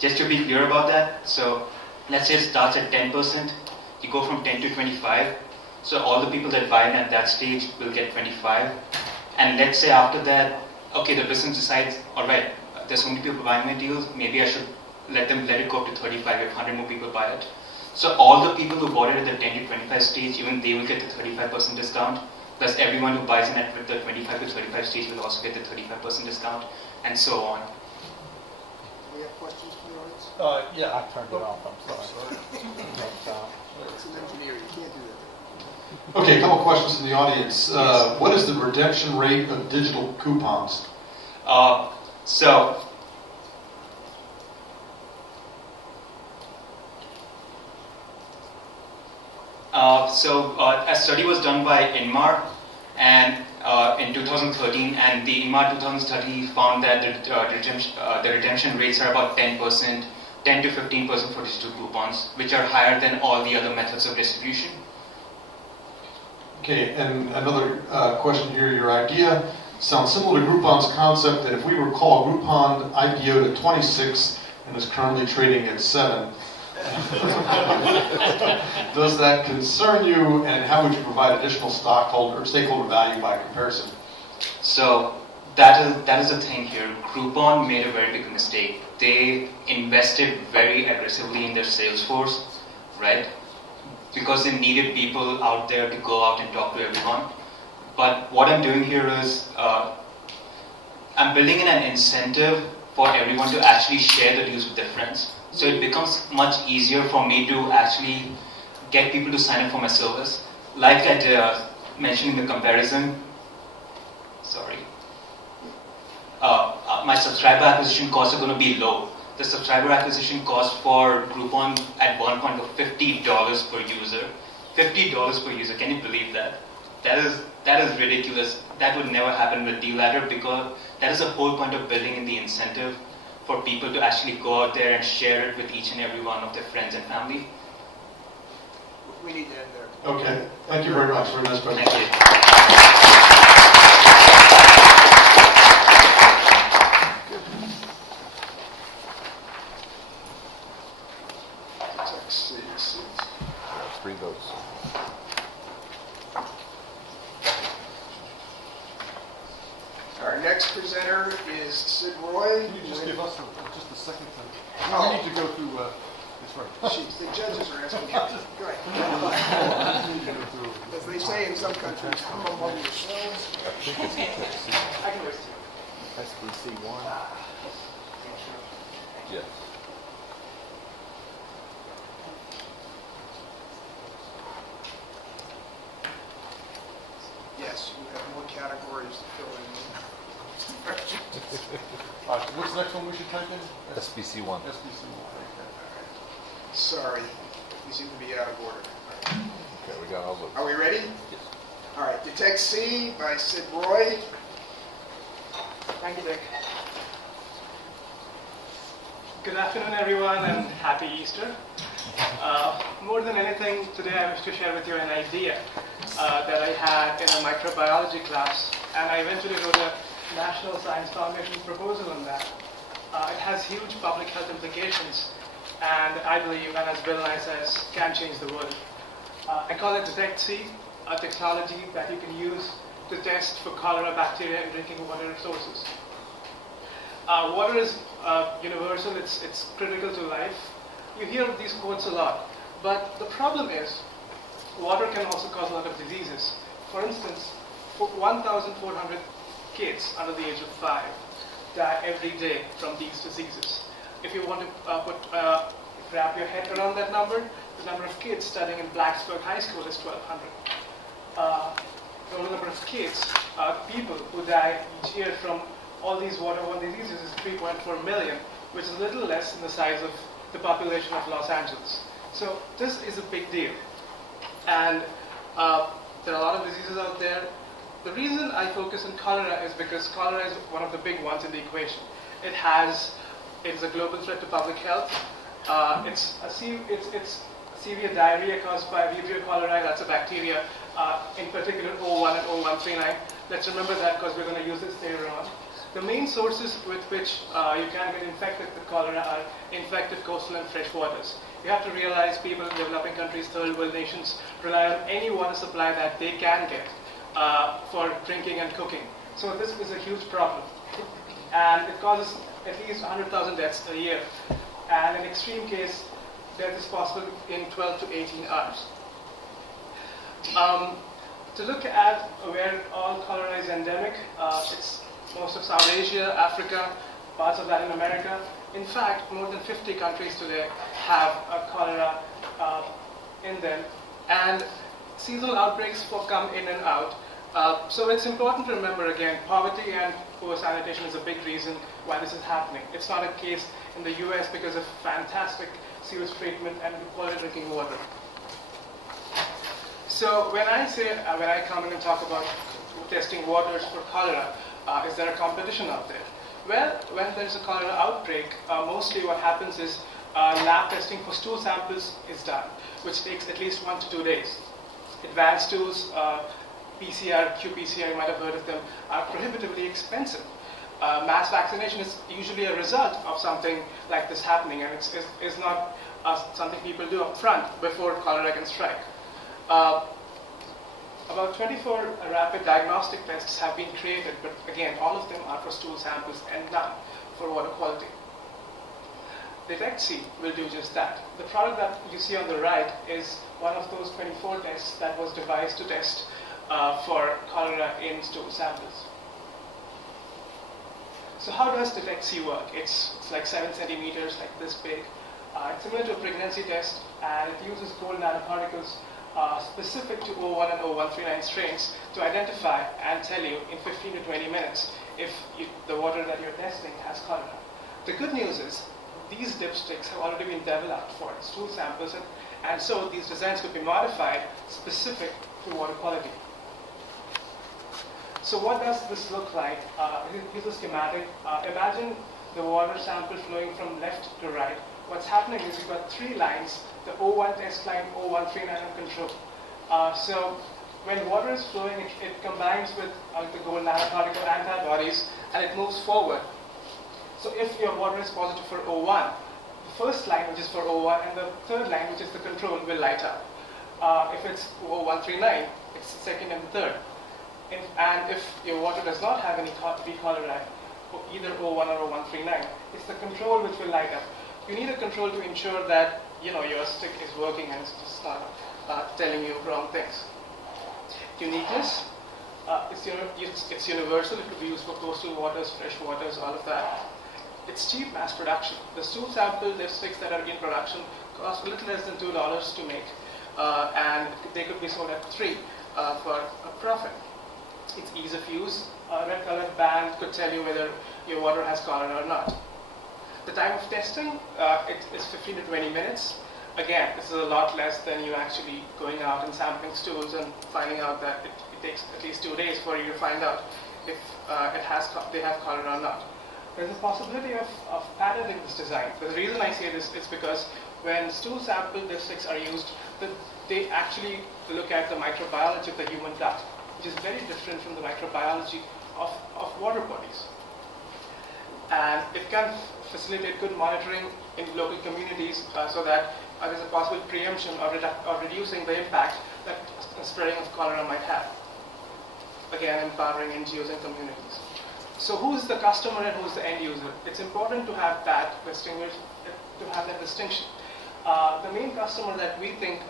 Just to be clear about that, so let's say it starts at 10%, you go from 10 to 25, so all the people that buy in at that stage will get 25, and let's say after that, okay, the business decides, alright, there's so many people buying my deals, maybe I should let it go up to 35 if 100 more people buy it. So all the people who bought it at the 10 to 25 stage, even they will get the 35% discount, plus everyone who buys in at the 25 to 35 stage will also get the 35% discount, and so on. We have questions from the audience? Yeah, I turned it off. I'm sorry. It's an engineer, you can't do that. Okay, a couple questions from the audience. What is the redemption rate of digital coupons? So a study was done by Inmar and in 2013, and the Inmar 2030 found that the redemption rates are about 10%, 10 to 15% for digital coupons, which are higher than all the other methods of distribution. Okay, and another question here. Your idea sounds similar to Groupon's concept that if we recall, Groupon IPO'd at 26 and is currently trading at 7. Does that concern you, and how would you provide additional stakeholder value by comparison? So that is the thing here. Groupon made a very big mistake. They invested very aggressively in their sales force, right? Because they needed people out there to go out and talk to everyone. But what I'm doing here is I'm building in an incentive for everyone to actually share the deals with their friends. So it becomes much easier for me to actually get people to sign up for my service. Like I mentioned in the comparison, my subscriber acquisition costs are going to be low. The subscriber acquisition cost for Groupon at one point was $50 per user. $50 per user, can you believe that? That is ridiculous. That would never happen with DLadder, because that is the whole point of building in the incentive for people to actually go out there and share it with each and every one of their friends and family. We need to end there. Okay, thank you very much. Very nice Thank presentation. you. Six. 3 votes. Our next presenter is Sid Roy. Can you just give us just a second to... Oh. We need to go through... That's right. Jeez, the judges are asking. Go ahead. As they say in some countries, come among yourselves. I can listen. SBC 1. Yes. Yes, you have more categories to fill in. All right, what's the next one we should type in? SBC 1. SBC one. Sorry, you seem to be out of order. Okay, we got all those. Are we ready? Yes. All right, Detect C by Sid Roy. Thank you, Dick. Good afternoon, everyone, and happy Easter. More than anything, today I wish to share with you an idea that I had in a microbiology class, and I eventually wrote a National Science Foundation proposal on that. It has huge public health implications, and I believe, and as Bill Nye says, can change the world. I call it Detect C, a technology that you can use to test for cholera bacteria in drinking water sources. Water is universal, it's critical to life. You hear these quotes a lot, but the problem is water can also cause a lot of diseases. For instance, 1,400 kids under the age of 5 die every day from these diseases. If you want to wrap your head around that number, the number of kids studying in Blacksburg High School is 1,200. The total number of kids, people who die each year from all these waterborne diseases is 3.4 million, which is a little less than the size of the population of Los Angeles. So this is a big deal. And there are a lot of diseases out there. The reason I focus on cholera is because cholera is one of the big ones in the equation. It is a global threat to public health. It's severe diarrhea caused by Vibrio cholerae, that's a bacteria, in particular O1 and O139. Let's remember that because we're going to use this later on. The main sources with which you can get infected with cholera are infected coastal and fresh waters. You have to realize people in developing countries, third world nations, rely on any water supply that they can get for drinking and cooking. So this is a huge problem. And it causes at least 100,000 deaths a year. And in extreme case, death is possible in 12 to 18 hours. To look at where all cholera is endemic, it's most of South Asia, Africa, parts of Latin America. In fact, more than 50 countries today have cholera in them. And seasonal outbreaks come in and out. So it's important to remember again, poverty and poor sanitation is a big reason why this is happening. It's not a case in the US because of fantastic sewage treatment and quality drinking water. So when I come in and talk about testing waters for cholera, is there a competition out there? Well, when there's a cholera outbreak, mostly what happens is lab testing for stool samples is done, which takes at least 1 to 2 days. Advanced tools, PCR, qPCR, you might have heard of them, are prohibitively expensive. Mass vaccination is usually a result of something like this happening, and it's not something people do up front before cholera can strike. About 24 rapid diagnostic tests have been created, but again, all of them are for stool samples and none for water quality. Detect C will do just that. The product that you see on the right is one of those 24 tests that was devised to test for cholera in stool samples. So how does Detect C work? It's like 7 centimeters, like this big. It's similar to a pregnancy test, and it uses gold nanoparticles specific to O1 and O139 strains to identify and tell you in 15 to 20 minutes if the water that you're testing has cholera. The good news is these dipsticks have already been developed for stool samples, and so these designs could be modified specific to water quality. So what does this look like? Here's a schematic. Imagine the water sample flowing from left to right. What's happening is you've got 3 lines, the O1 test line, O139 and control. So when water is flowing, it combines with the gold nanoparticle antibodies and it moves forward. So if your water is positive for O1, the first line, which is for O1, and the third line, which is the control, will light up. If it's O139, it's the second and the third. And if your water does not have any E. cholerae, either O1 or O139, it's the control which will light up. You need a control to ensure that your stick is working and it's just not telling you wrong things. Uniqueness, it's universal. It could be used for coastal waters, fresh waters, all of that. it's cheap mass production. The stool sample lipsticks that are in production cost a little less than $2 to make, and they could be sold at $3 for a profit. It's ease of use. A red colored band could tell you whether your water has cholera or not. The time of testing it is 15 to 20 minutes. Again, this is a lot less than you actually going out and sampling stools and finding out that it takes at least 2 days for you to find out if they have cholera or not. There's a possibility of patenting this design. The reason I say this is because when stool sample lipsticks are used, they actually look at the microbiology of the human gut, which is very different from the microbiology of water bodies. And it can facilitate good monitoring in local communities so that there's a possible preemption or reducing the impact that spreading of cholera might have. Again, empowering NGOs and communities. So who's the customer and who's the end user? It's important to have that distinction. The main customer that we think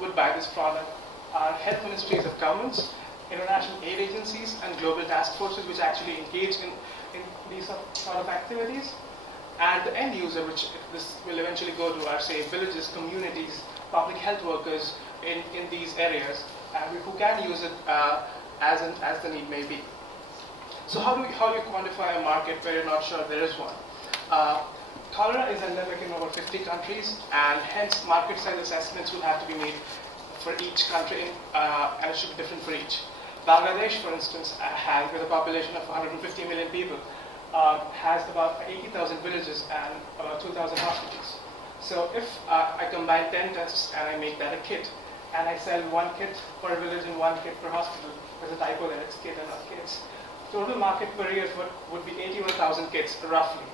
would buy this product are health ministries of governments, international aid agencies, and global task forces which actually engage in these sort of activities. And the end user, which this will eventually go to, are say villages, communities, public health workers in these areas, who can use it as the need may be. So how do you quantify a market where you're not sure there is one? Cholera is endemic in over 50 countries, and hence market size assessments will have to be made for each country, and it should be different for each. Bangladesh, for instance, has, with a population of 150 million people, has about 80,000 villages and about 2,000 hospitals. So if I combine 10 tests and I make that a kit, and I sell one kit per village and one kit per hospital, there's a typo there, it's kit and not kits. Total market per year would be 81,000 kits, roughly.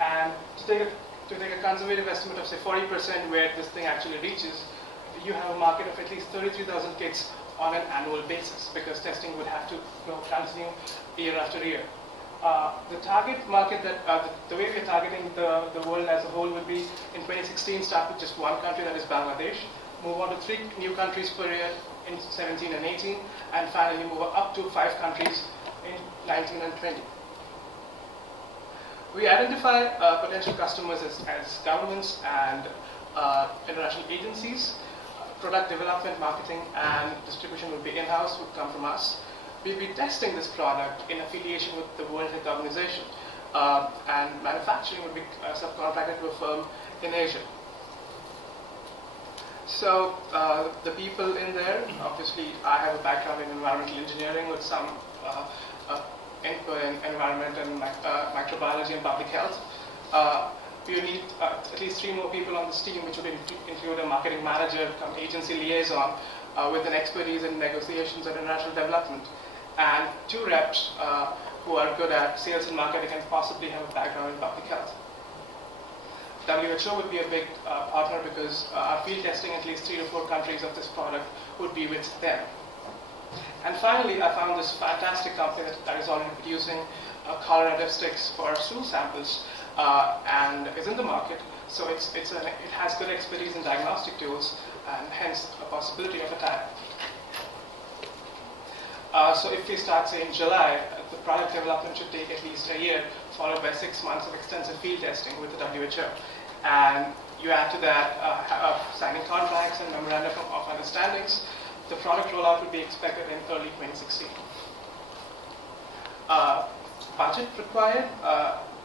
And to take a conservative estimate of say 40% where this thing actually reaches, you have a market of at least 33,000 kits on an annual basis, because testing would have to continue year after year. The target market the way we're targeting the world as a whole would be in 2016 start with just one country, that is Bangladesh, move on to 3 new countries per year in 17 and 18, and finally move up to 5 countries in 19 and 20. We identify potential customers as governments and international agencies. Product development, marketing, and distribution would be in-house, would come from us. We'll be testing this product in affiliation with the World Health Organization, and manufacturing would be subcontracted to a firm in Asia. So the people in there, obviously I have a background in environmental engineering with some input in environment and microbiology and public health. We need at least 3 more people on this team, which would include a marketing manager, agency liaison with an expertise in negotiations and international development, and 2 reps who are good at sales and marketing and possibly have a background in public health. WHO would be a big partner because our field testing at least 3 to 4 countries of this product would be with them. And finally, I found this fantastic company that is already producing cholera lipsticks for stool samples and is in the market. So it has good expertise in diagnostic tools and hence a possibility of a tie. So if we start, say, in July, the product development should take at least a year, followed by 6 months of extensive field testing with the WHO. And you add to that signing contracts and memorandum of understandings. The product rollout would be expected in early 2016. Budget required.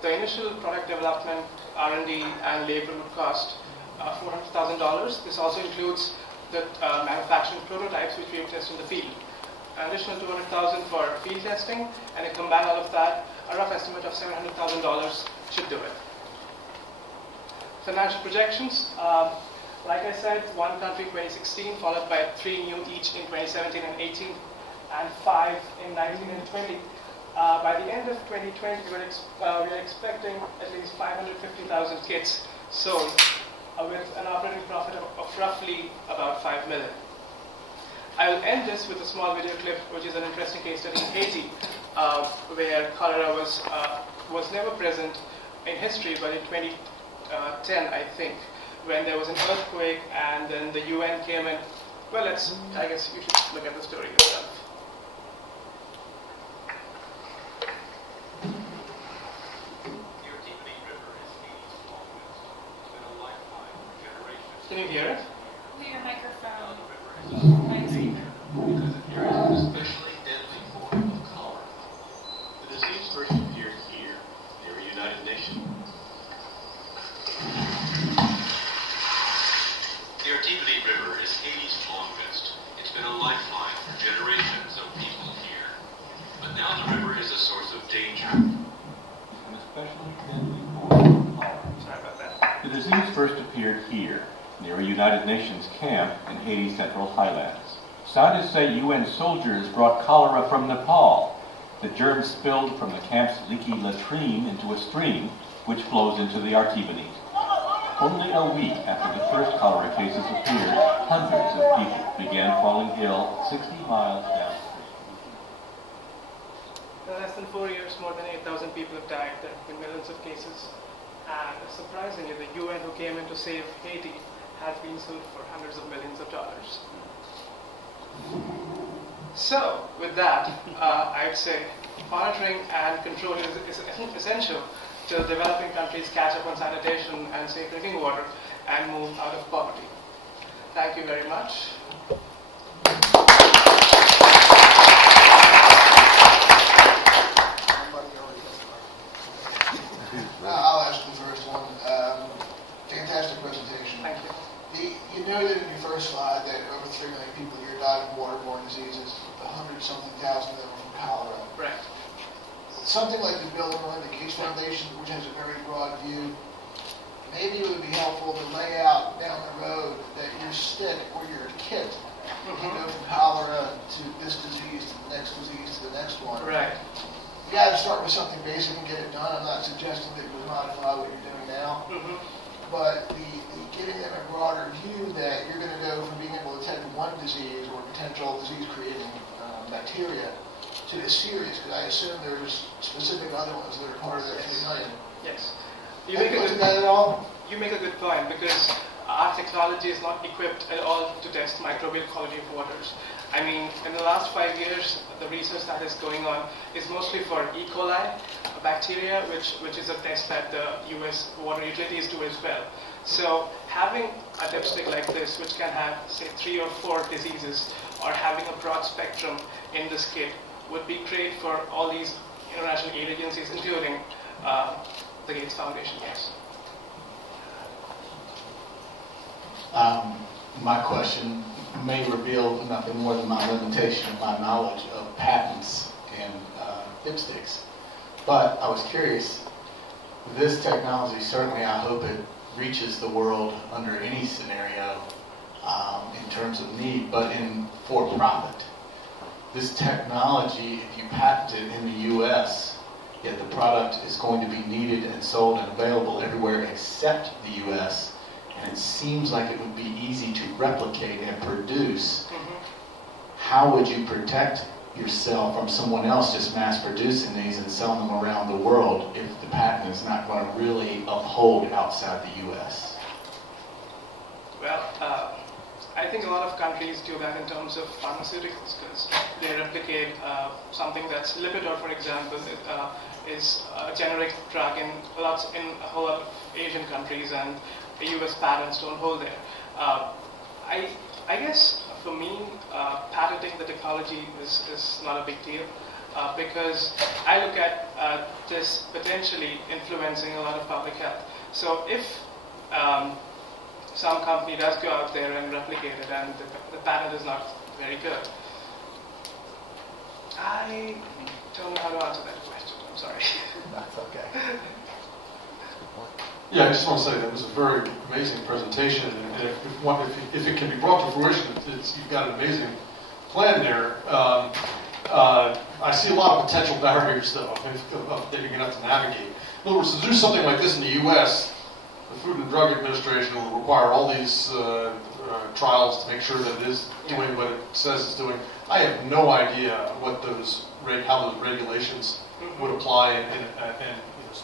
The initial product development, R&D, and labor would cost $400,000. This also includes the manufacturing prototypes, which we have tested in the field. An additional $200,000 for field testing, and if you combine all of that, a rough estimate of $700,000 should do it. Financial projections. Like I said, 1 country 2016, followed by 3 new each in 2017 and 18, and 5 in 19 and 20. By the end of 2020, we're expecting at least 550,000 kits sold, with an operating profit of roughly about $5 million. I will end this with a small video clip, which is an interesting case study in Haiti, where cholera was never present in history, but in 2010, I think, when there was an earthquake and then the UN came in. Well, I guess you should look at the story yourself. Your team hear it? Put your microphone. Because it carries an especially deadly form of cholera. The disease first appeared here, near a United Nations. The Artibonite River is Haiti's longest. It's been a lifeline for generations of people here. But now the river is a source of danger. An especially deadly form of cholera. Sorry about that. The disease first appeared here, near a United Nations camp in Haiti's Central Highlands. Scientists say UN soldiers brought cholera from Nepal. The germs spilled from the camp's leaky latrine into a stream, which flows into the Artibonite. Only a week after the first cholera cases appeared, hundreds of people began falling ill 60 miles downstream. In less than 4 years, more than 8,000 people have died. There have been millions of cases. And surprisingly, the UN who came in to save Haiti has been sued for hundreds of millions of dollars. So, with that, I'd say monitoring and control is essential to developing countries catch up on sanitation and safe drinking water and move out of poverty. Thank you very much. I'll ask the first one. Fantastic presentation. Thank you. You noted in your first slide that over 3 million people here died of waterborne diseases, 100-something thousand of them were from cholera. Right. Something like the Bill and Melinda Gates Foundation, which has a very broad view, maybe it would be helpful to lay out down the road that your stick or your kit can go from cholera to this disease, to the next disease, to the next one. Right. You got to start with something basic and get it done. I'm not suggesting that you modify what you're doing now. But the giving them a broader view that you're going to go from being able to detect one disease or potential disease-creating bacteria to the serious, because I assume there's specific other ones that are part of that 3 million. Yes. You think about that at all? You make a good point, because our technology is not equipped at all to test microbial quality of waters. I mean, in the last 5 years, the research that is going on is mostly for E. coli, a bacteria, which is a test that the US water utilities do as well. So having a dipstick like this, which can have, say, 3 or 4 diseases, or having a broad spectrum in this kit, would be great for all these international aid agencies, including the Gates Foundation, yes. My question may reveal nothing more than my limitation of my knowledge of patents and dipsticks. But I was curious, this technology, certainly I hope it reaches the world under any scenario in terms of need, but in for profit. This technology, if you patent it in the US, yet the product is going to be needed and sold and available everywhere except the US, and it seems like it would be easy to replicate and produce. How would you protect yourself from someone else just mass producing these and selling them around the world if the patent is not going to really uphold outside the US? Well, I think a lot of countries do that in terms of pharmaceuticals, because they replicate something that's Lipitor, for example, is a generic drug in a whole lot of Asian countries, and the US patents don't hold there. I guess for me, patenting the technology is not a big deal, because I look at this potentially influencing a lot of public health. So if some company does go out there and replicate it, and the patent is not very good, I don't know how to answer that question. I'm sorry. That's okay. Yeah, I just want to say that was a very amazing presentation, and if it can be brought to fruition, you've got an amazing plan there. I see a lot of potential barriers, though, that you're going to have to navigate. In other words, to do something like this in the U.S., the Food and Drug Administration will require all these trials to make sure that it is doing what it says it's doing. I have no idea what how those regulations would apply, and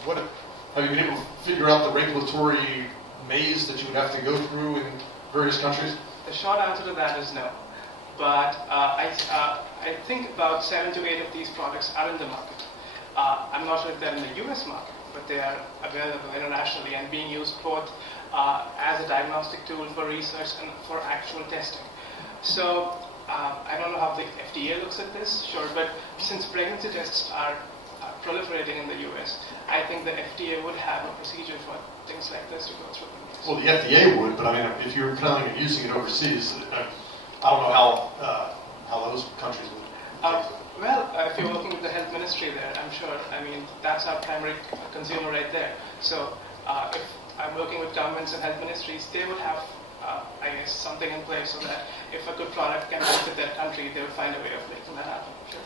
what. Have you been able to figure out the regulatory maze that you would have to go through in various countries? The short answer to that is no. But I think about 7 to 8 of these products are in the market. I'm not sure if they're in the US market, but they are available internationally and being used both as a diagnostic tool for research and for actual testing. So I don't know how the FDA looks at this, sure, but since pregnancy tests are proliferating in the US, I think the FDA would have a procedure for things like this to go through. Well, the FDA would, but I mean, if you're planning on using it overseas, I don't know how those countries would. If you're working with the health ministry there, I'm sure. I mean, that's our primary consumer right there. So if I'm working with governments and health ministries, they would have, I guess, something in place so that if a good product can benefit that country, they would find a way of making that happen. Sure.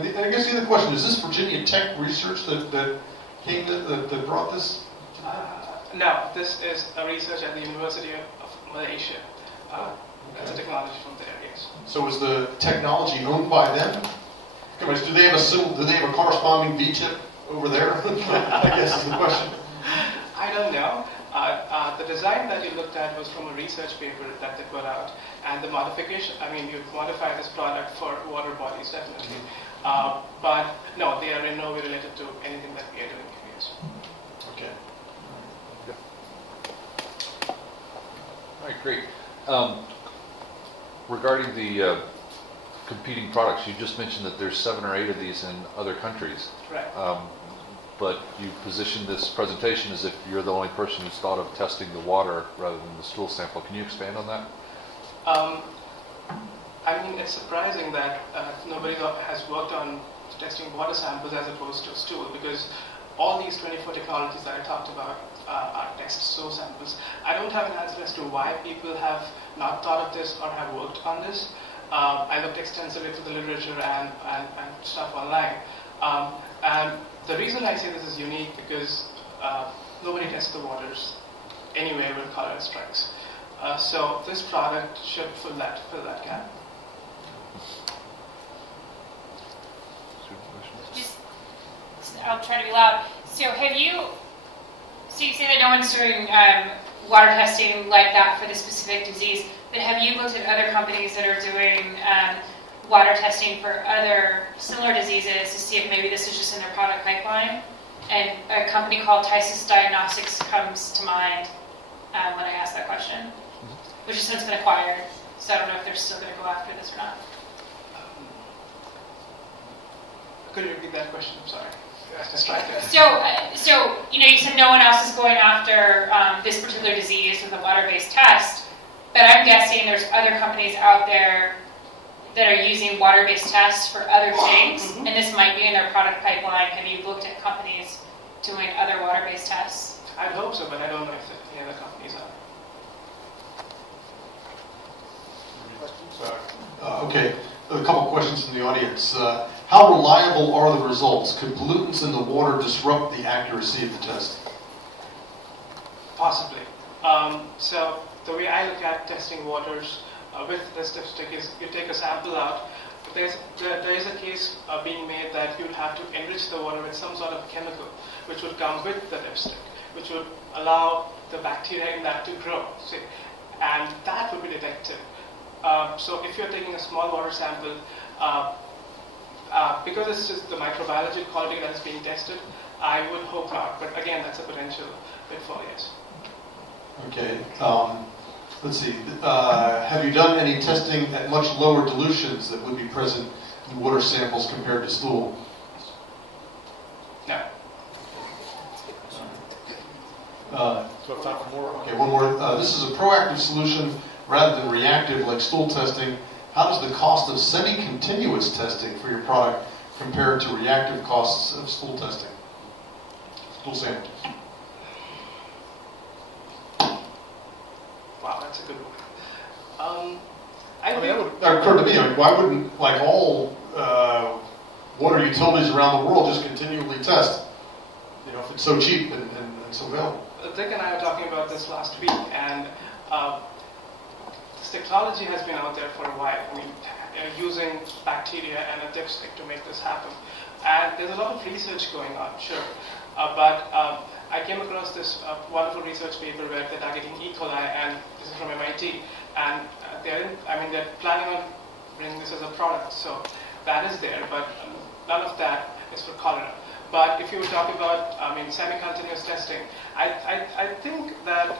Okay. And I guess the other question, is this Virginia Tech research that came that brought this? No, this is a research at the University of Malaysia. That's a technology from there, yes. So is the technology owned by them? Do they have a corresponding V-chip over there? I guess is the question. I don't know. The design that you looked at was from a research paper that they put out, and the modification, I mean, you modify this product for water bodies, definitely. But no, they are in no way related to anything that we are doing. Yes. Okay. All right, great. Regarding the competing products, you just mentioned that there's 7 or 8 of these in other countries. Right. But you positioned this presentation as if you're the only person who's thought of testing the water rather than the stool sample. Can you expand on that? I mean, it's surprising that nobody has worked on testing water samples as opposed to stool, because all these 24 technologies that I talked about are test stool samples. I don't have an answer as to why people have not thought of this or have worked on this. I looked extensively through the literature and stuff online. And the reason I say this is unique because nobody tests the waters anywhere when cholera strikes. So this product should fill that gap. I'll try to be loud. So you say that no one's doing water testing like that for the specific disease, but have you looked at other companies that are doing water testing for other similar diseases to see if maybe this is just in their product pipeline? And a company called Tysis Diagnostics comes to mind when I ask that question, which has since been acquired. So I don't know if they're still going to go after this or not. Could you repeat that question? I'm sorry. Distracted. So you said no one else is going after this particular disease with a water-based test, but I'm guessing there's other companies out there that are using water-based tests for other things, and this might be in their product pipeline. Have you looked at companies doing other water-based tests? I'd hope so, but I don't know if any other companies are. Okay, a couple questions from the audience. How reliable are the results? Could pollutants in the water disrupt the accuracy of the test? Possibly. So the way I look at testing waters with this dipstick is you take a sample out. There is a case being made that you'd have to enrich the water with some sort of chemical which would come with the dipstick, which would allow the bacteria in that to grow, see, and that would be detected. So if you're taking a small water sample, because it's just the microbiology quality that is being tested, I would hope not. But again, that's a potential pitfall, yes. Okay. Let's see. Have you done any testing at much lower dilutions that would be present in water samples compared to stool? No. So time for more? Okay, one more. This is a proactive solution rather than reactive like stool testing. How does the cost of semi-continuous testing for your product compare to reactive costs of stool testing? Stool samples. Wow, that's a good one. That occurred to me. Like, why wouldn't all water utilities around the world just continually test? If it's so cheap and so available. Dick and I were talking about this last week, and this technology has been out there for a while. I mean, using bacteria and a dipstick to make this happen. And there's a lot of research going on, sure. But I came across this wonderful research paper where they're targeting E. coli, and this is from MIT. And they're planning on bringing this as a product. So that is there, but none of that is for cholera. But if you were talking about, semi-continuous testing, I think that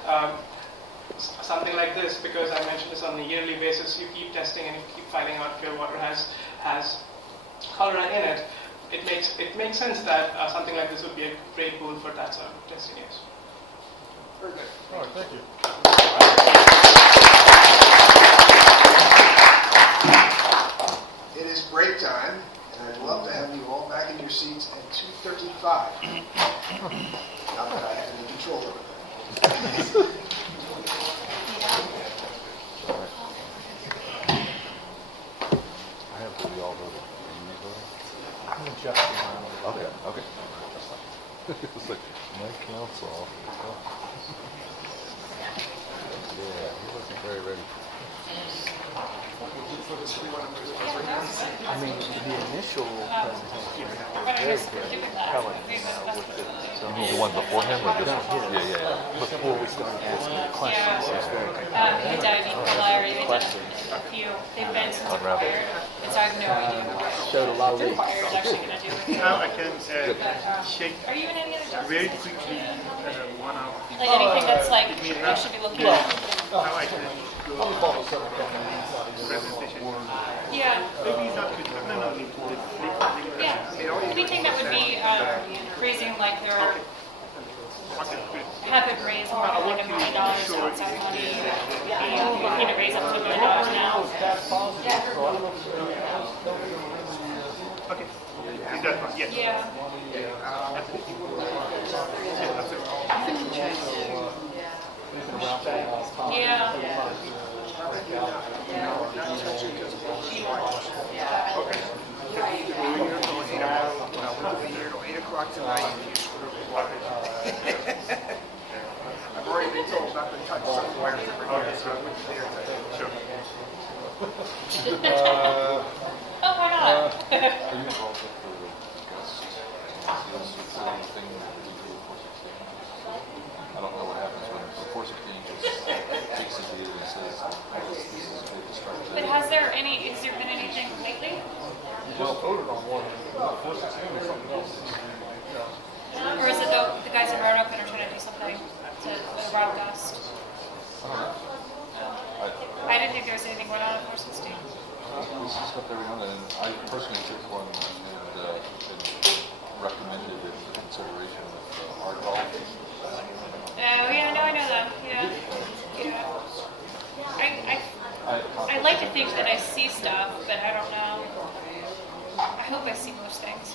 something like this, because I mentioned this on a yearly basis, you keep testing and you keep finding out if your water has cholera in it. It makes sense that something like this would be a great tool for that sort of testing use. Very good. All right, thank you. It is break time, and I'd love to have you all back in your seats at 2:35. Not that I have any control over that. I have to be all voted. I'm adjusting my Okay, okay. It's like, my counsel. Yeah, he wasn't very ready. I mean, the initial presentation was very good, compelling, with the You mean the one before him or this one? Yeah, Yeah. before we started asking the questions, it was very compelling. The Diabetes Cholera, they've done a few, they've been since Unravel. required, and so I have no idea what Showed a lot of required is actually going to do with it. Now I can shake Are you in any other jobs? very quickly 1 hour. Like anything that's like, I should be looking at? Now I can go presentation. Yeah. Maybe it's not good. No. Yeah. Anything that would be raising like their have it raise more than like $1 million outside money. Raise up to $1 million now. Yeah. Okay. Is that one? Yes. Yeah. Yeah. I've already been told not to touch some wires that were here, so I wouldn't dare touch it. Sure. Oh, why not? Are you involved with the guest thing that we do with 416? I don't know what happens when the 416 just takes a deal and says, this is good to start. But has there been anything lately? just voted on one, 416 or something else. Or is it the guys in Roanoke that are trying to do something to broadcast? I didn't think there was anything going on at 416. We see stuff every now and then. I personally took one and recommended it for consideration with hard ball. Oh, yeah, no, I know them. Yeah. I like to think that I see stuff, but I don't know. I hope I see most things.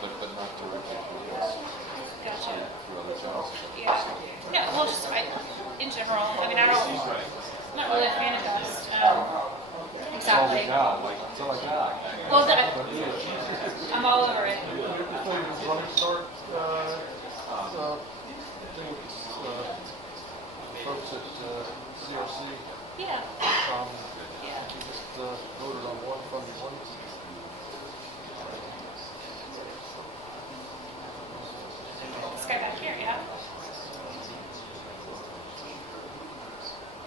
But not directly Gotcha. through other channels. Yeah. No, well, just in general. I mean, I'm not really a fan of dust. Exactly. Well, I'm all over it. Running start, folks at CRC. Yeah. We just voted on one from the one. This guy back here, yeah.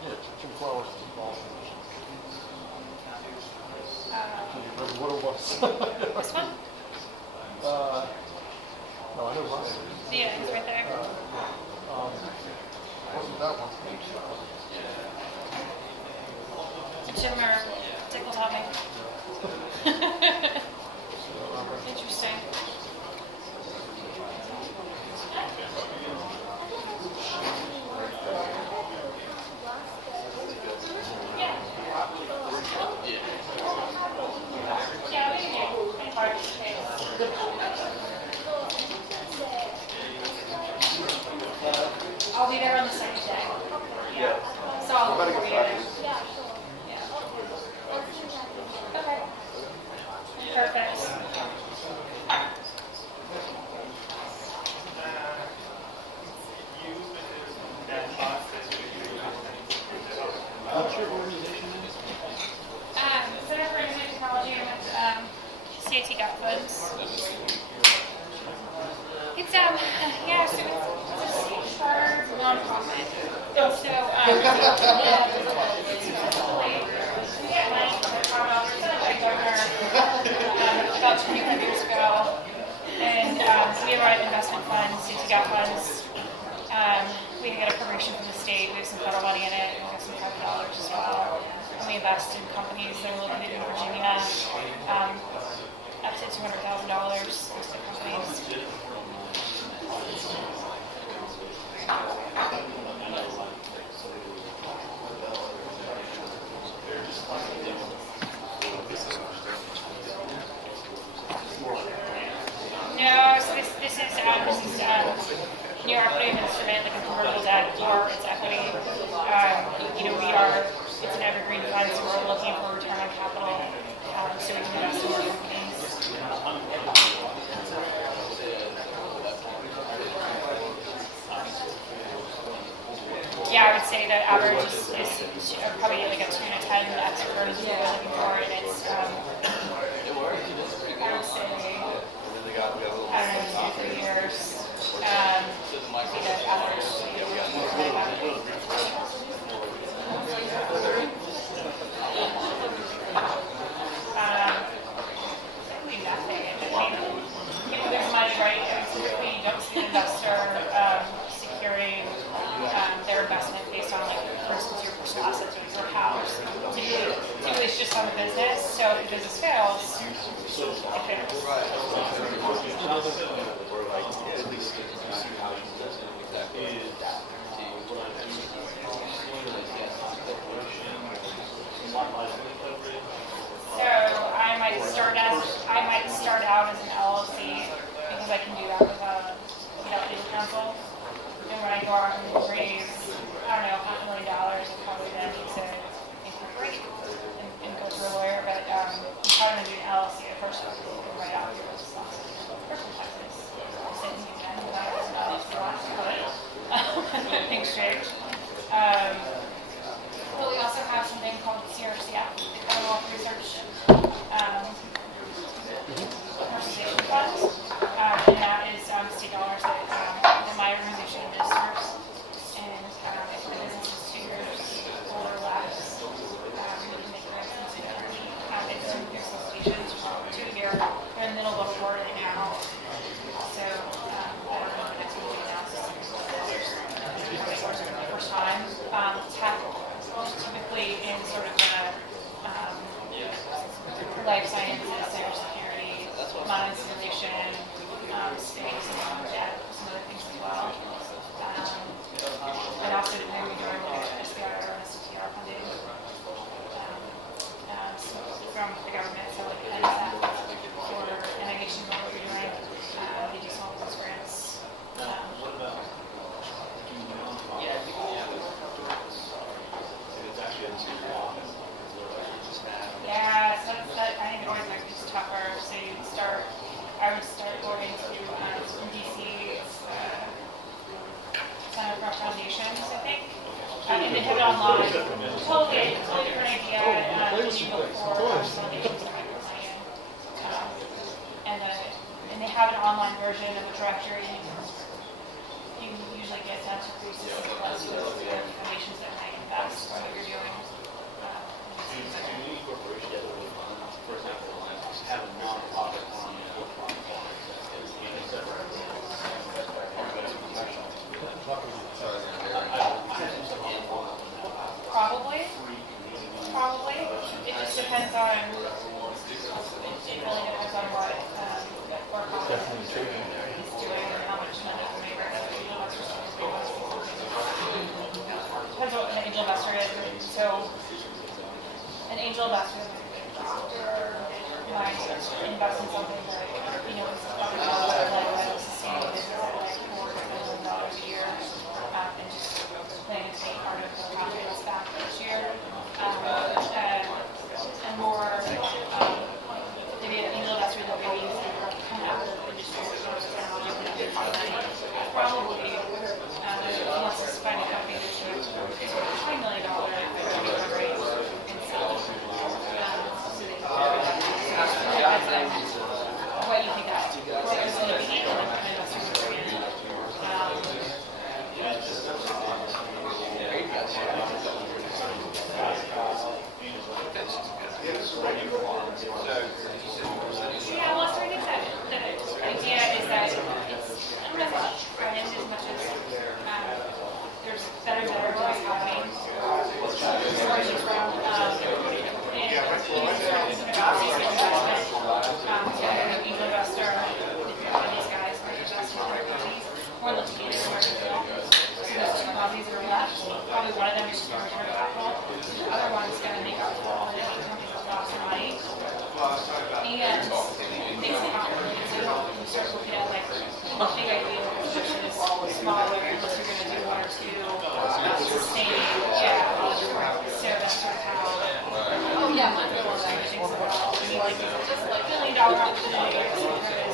Yeah, Jim Flowers is involved. Do you remember what it was? This one? No, I know Ryan. Yeah, it's right there. Wasn't that one? Jim or Dick will tell me. Interesting. Yeah. Yeah, we can do any part of the case. I'll be there on the second day. Yeah. So I'll look for you there. Yeah. Okay. Perfect. What's your organization name? Center for Information Technology with CIT got funds. It's so it's a charter nonprofit. And so about 25 years gap funds. We can get appropriation from the state. We have some federal money in it. We have some private dollars as well. And we invest in companies that are located in Virginia. Up to $200,000 into the companies. No, so this is new equity instrument, like a convertible debt, or it's equity. It's an evergreen fund, so we're looking for return on capital, so we can invest in more companies. Yeah, I would say that average is probably like a 2 to 10 expert is what we're looking for, and it's, I would say, I don't know, 2 to 3 years. Would be the average. Probably nothing. I mean, people lose money, right? And typically you don't see an investor securing their investment based on, like, for instance, your personal assets or your house. Typically it's just on the business. So if the business fails, it fails. So I might start out as an LLC because I can do that without legal counsel. And when I go out and raise, I don't know, $500,000, I probably then need to incorporate and go through a lawyer. But I'm probably going to do an LLC at first, right out here with this last personal taxes. Same thing again, but I was an LLC last time. Things change. But we also have something called CRCF, the Commonwealth Research Commercialization Fund, and that is state dollars that my organization administers. And if the business is 2 years or less, we can make grants and security. It's some of your solicitations from 2 years. We're in the middle of a board right now, so I don't know the next meeting now. For the first time, tech. Typically in sort of life sciences, cybersecurity, monetization, space, and some other things as well. And also we're doing SBIR and STR funding from the government, so like NSF or NIH and what we're doing. They do small business grants. Yeah, so I think it always makes it tougher. So I would start going to DC, Center for Foundations, I think. And they have it online. Totally different idea. When you look for foundations to get your money in. And they have an online version of a directory. You can usually get down to 360 plus with foundations that might invest in what you're doing. For example, have a non-profit on the Probably. It just depends on. It really depends on what for-profit is doing and how much money can make. Depends on what an angel investor is. So, an angel investor might invest in something that is like a sustainable business at like $4 million a year, and just planning to take part of the profits back each year. And more, maybe an angel investor that maybe come out of the industry probably wants to find a company that's $5 million revenue rate and sell. What you think that is going to be, and then kind of investors are bringing in. Yeah, well, so I think that the idea is that it's a trend And things happen. So you start looking at like big ideas versus smaller, unless you're going to do one or two sustained. Yeah. So that's sort of how. Oh yeah, my things evolve. I mean, like $1 billion opportunity or something.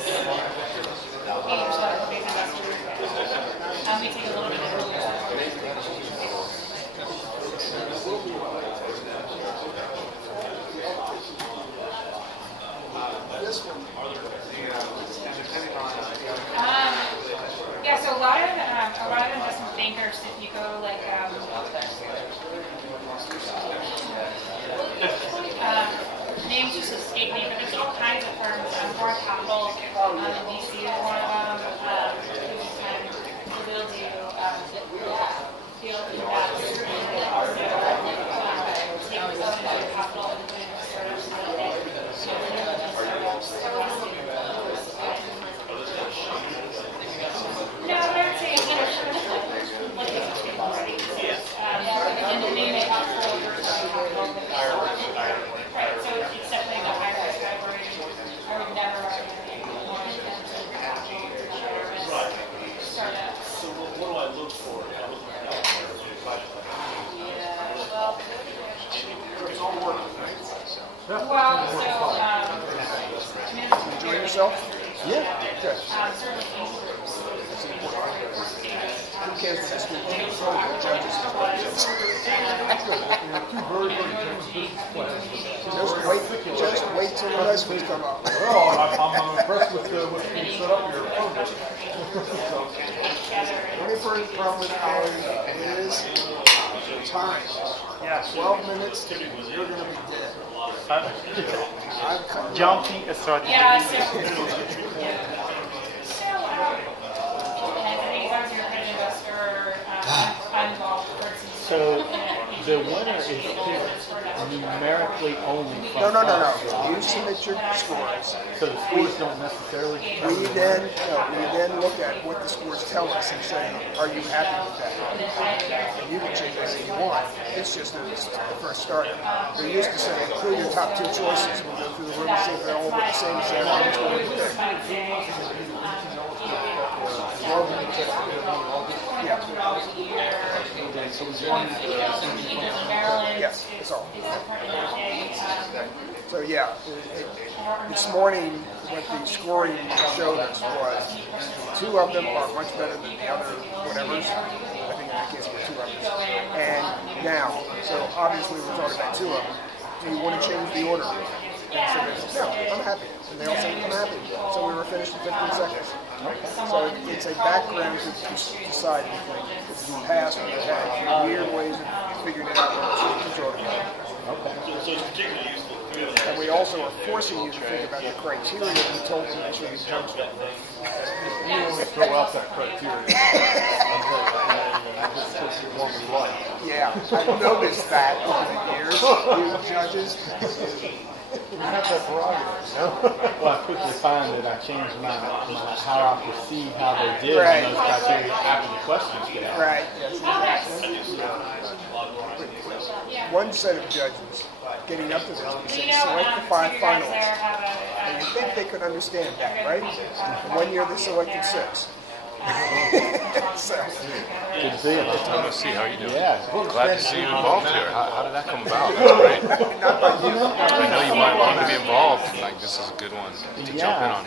80% of big investors. We take a little bit of a yeah, so a lot of investment bankers, if you go like names just escape me, but there's all kinds of firms. More Capital, VC is one of them. Will do field invest and also take capital and doing startups no, but I would say already. And then maybe helpful right, so it's definitely the high risk category. I would never recommend more intensive startups. So what do I look for? It's all work. Well, so, Enjoy yourself? Yeah. Good. sort of looking groups. Who cares if it's good? Judges. Just wait till the resumes come up. Well, I'm impressed with what's being set up here. The only problem with college is time. Yeah. 12 minutes, you're going to be dead. I've cut Jumping a certain. Yeah, so, I think as you're an investor, I'm involved person. So the winner is numerically only from No. You submit your scores. So the scores don't necessarily We then look at what the scores tell us and say, are you happy with that? And you can change anything you want. It's just the first starter. They're used to saying, include your top two choices. We'll go through the room and see if they're all the same and say, which one would you pick? Yeah. Yes, that's all. So yeah, this morning what the scoring showed us was 2 of them are much better than the other whatevers. I think in that case we're 2 of them. And now, so obviously we're talking about 2 of them. Do you want to change the order? And so they said, no, I'm happy. And they all said, I'm happy. So we were finished in 15 seconds. So it's a background to decide if you pass or you have weird ways of figuring it out. So it's particularly useful. And we also are forcing you to think about the criteria we told them they should be judged on. You only throw out that criteria. Yeah, I've noticed that over the years, you judges. You have that prerogative, no? Well, I quickly find that I change my how I perceive how they did Right. on those criteria after the questions get out. Right, yes, exactly. One set of judges getting up to this and saying, select the 5 finalists. And you think they could understand that, right? And 1 year they selected 6. So, Good to see you. Tom, to see how you doing. Yeah. Glad to see you involved here. How did that come about? That's great. not by you. I know you might want to be involved. Like, this is a good one to jump in on.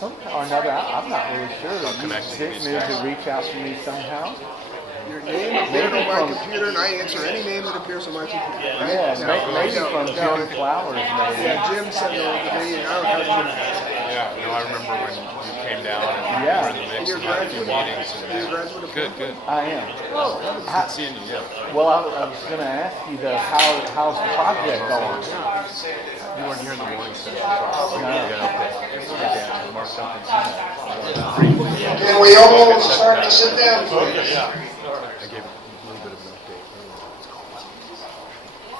Somehow or another, I'm not really sure. You Connected sent with me these to guys. reach out to me somehow. Your name appeared on my computer, and I answer any name that appears on my computer. Right? Yeah, No, maybe no, from no. Jim Flowers. Maybe. Yeah, Jim sent it over to me, and I don't know how Jim does it. Yeah, no, I remember when you came down and Yeah. were in the mix and had a few meetings. You're a graduate of Good, good. I am. Good seeing you, yeah. Well, I was going to ask you though, how's the project going? You weren't here in the morning, so yeah, okay. Mark something. And we almost starting to sit down for you. I gave a little bit of an update.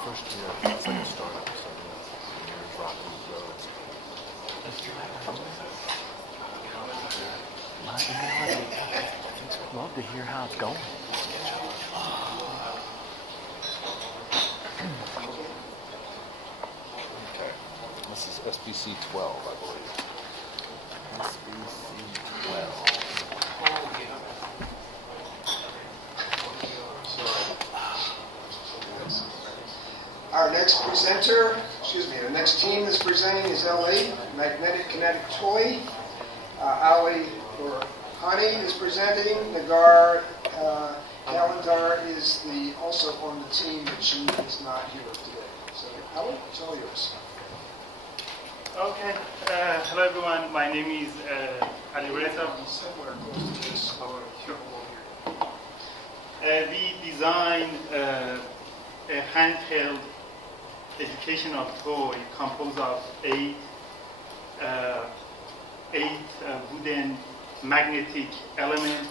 First year, it's like a startup, so you're dropping the roads. I'd love to hear how it's going. SBC 12, I believe. SBC 12. Our next presenter, the next team that's presenting is LA, Magnetic Kinetic Toy. Ali or Hani is presenting. Nagar Kalandar is also on the team, but she is not here today. So, Ali, it's all yours. Okay. Hello, everyone. My name is Ali Reza. Somewhere close to this. Sure. We designed a handheld educational toy composed of eight wooden magnetic elements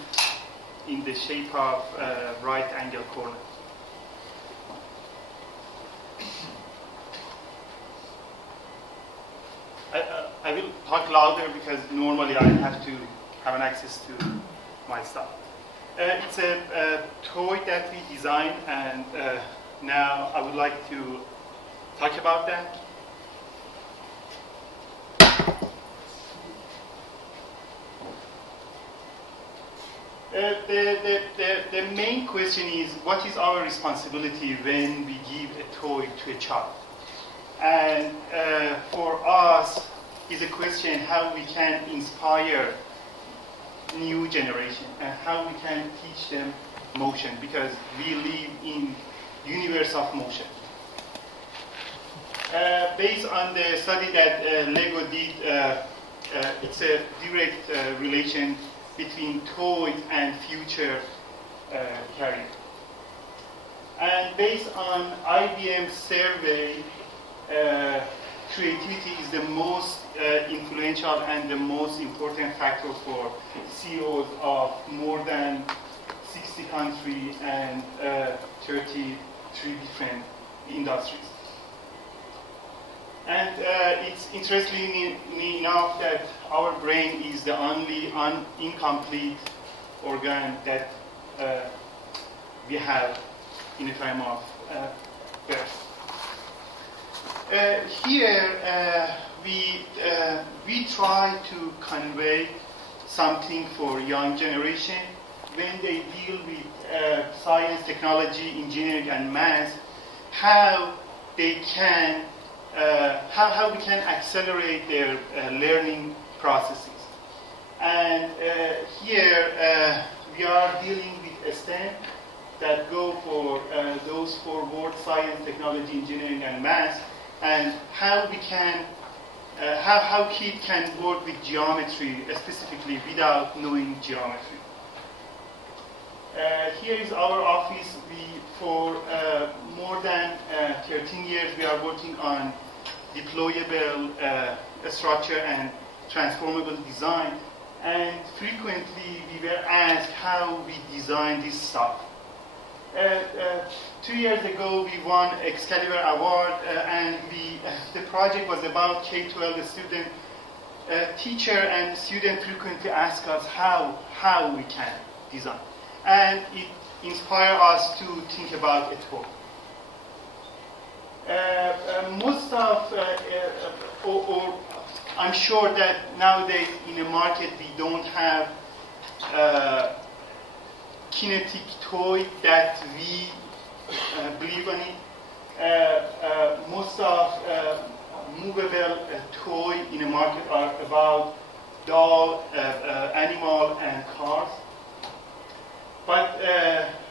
in the shape of right angle corner. I will talk louder because normally I have to have an access to my stuff. It's a toy that we designed, and now I would like to talk about that. The main question is, what is our responsibility when we give a toy to a child? And for us, is a question how we can inspire new generation and how we can teach them motion, because we live in universe of motion. Based on the study that Lego did, it's a direct relation between toys and future career. And based on IBM survey, creativity is the most influential and the most important factor for CEOs of more than 60 countries and 33 different industries. And it's interesting enough that our brain is the only incomplete organ that we have in the time of birth. Here we try to convey something for young generation when they deal with science, technology, engineering, and math, how they can how we can accelerate their learning processes. And here we are dealing with STEM that go for those for both science, technology, engineering, and math, and how we can how kids can work with geometry specifically without knowing geometry. Here is our office. For more than 13 years, we are working on deployable structure and transformable design. And frequently, we were asked how we design this stuff. 2 years ago, we won Excalibur Award, and the project was about K-12 student. Teacher and student frequently ask us how we can design. And it inspired us to think about it all. Most of, or I'm sure that nowadays in the market we don't have kinetic toy that we believe in it. Most of movable toy in the market are about doll, animal, and cars. But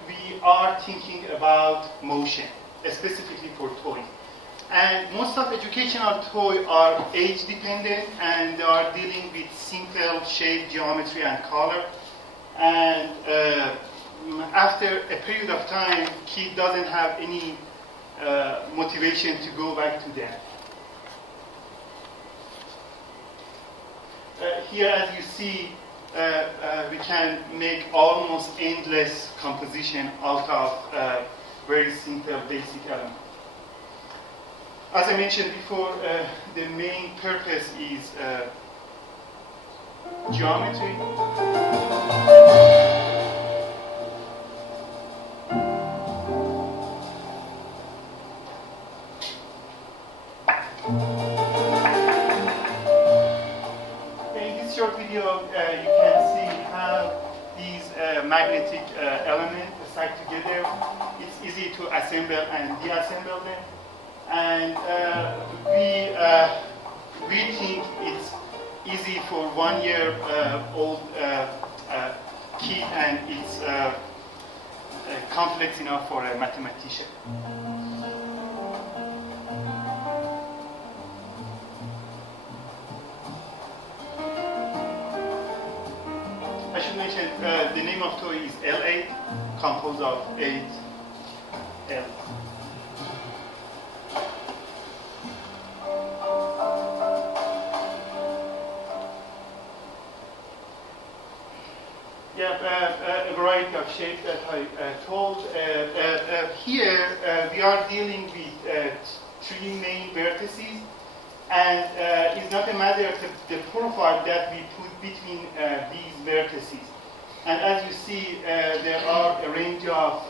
we are thinking about motion, specifically for toys. And most of educational toys are age dependent, and they are dealing with simple shape, geometry, and color. And after a period of time, kid doesn't have any motivation to go back to them. Here, as you see, we can make almost endless composition out of very simple, basic elements. As I mentioned before, the main purpose is geometry. magnetic element stacked together. It's easy to assemble and deassemble them. And we think it's easy for 1 year old kit, and it's complex enough for a mathematician. I should mention the name of toy is L8, composed of 8 L. Yeah, a variety of shapes that I told. Here we are dealing with 3 main vertices, and it's not a matter of the profile that we put between these vertices. And as you see, there are a range of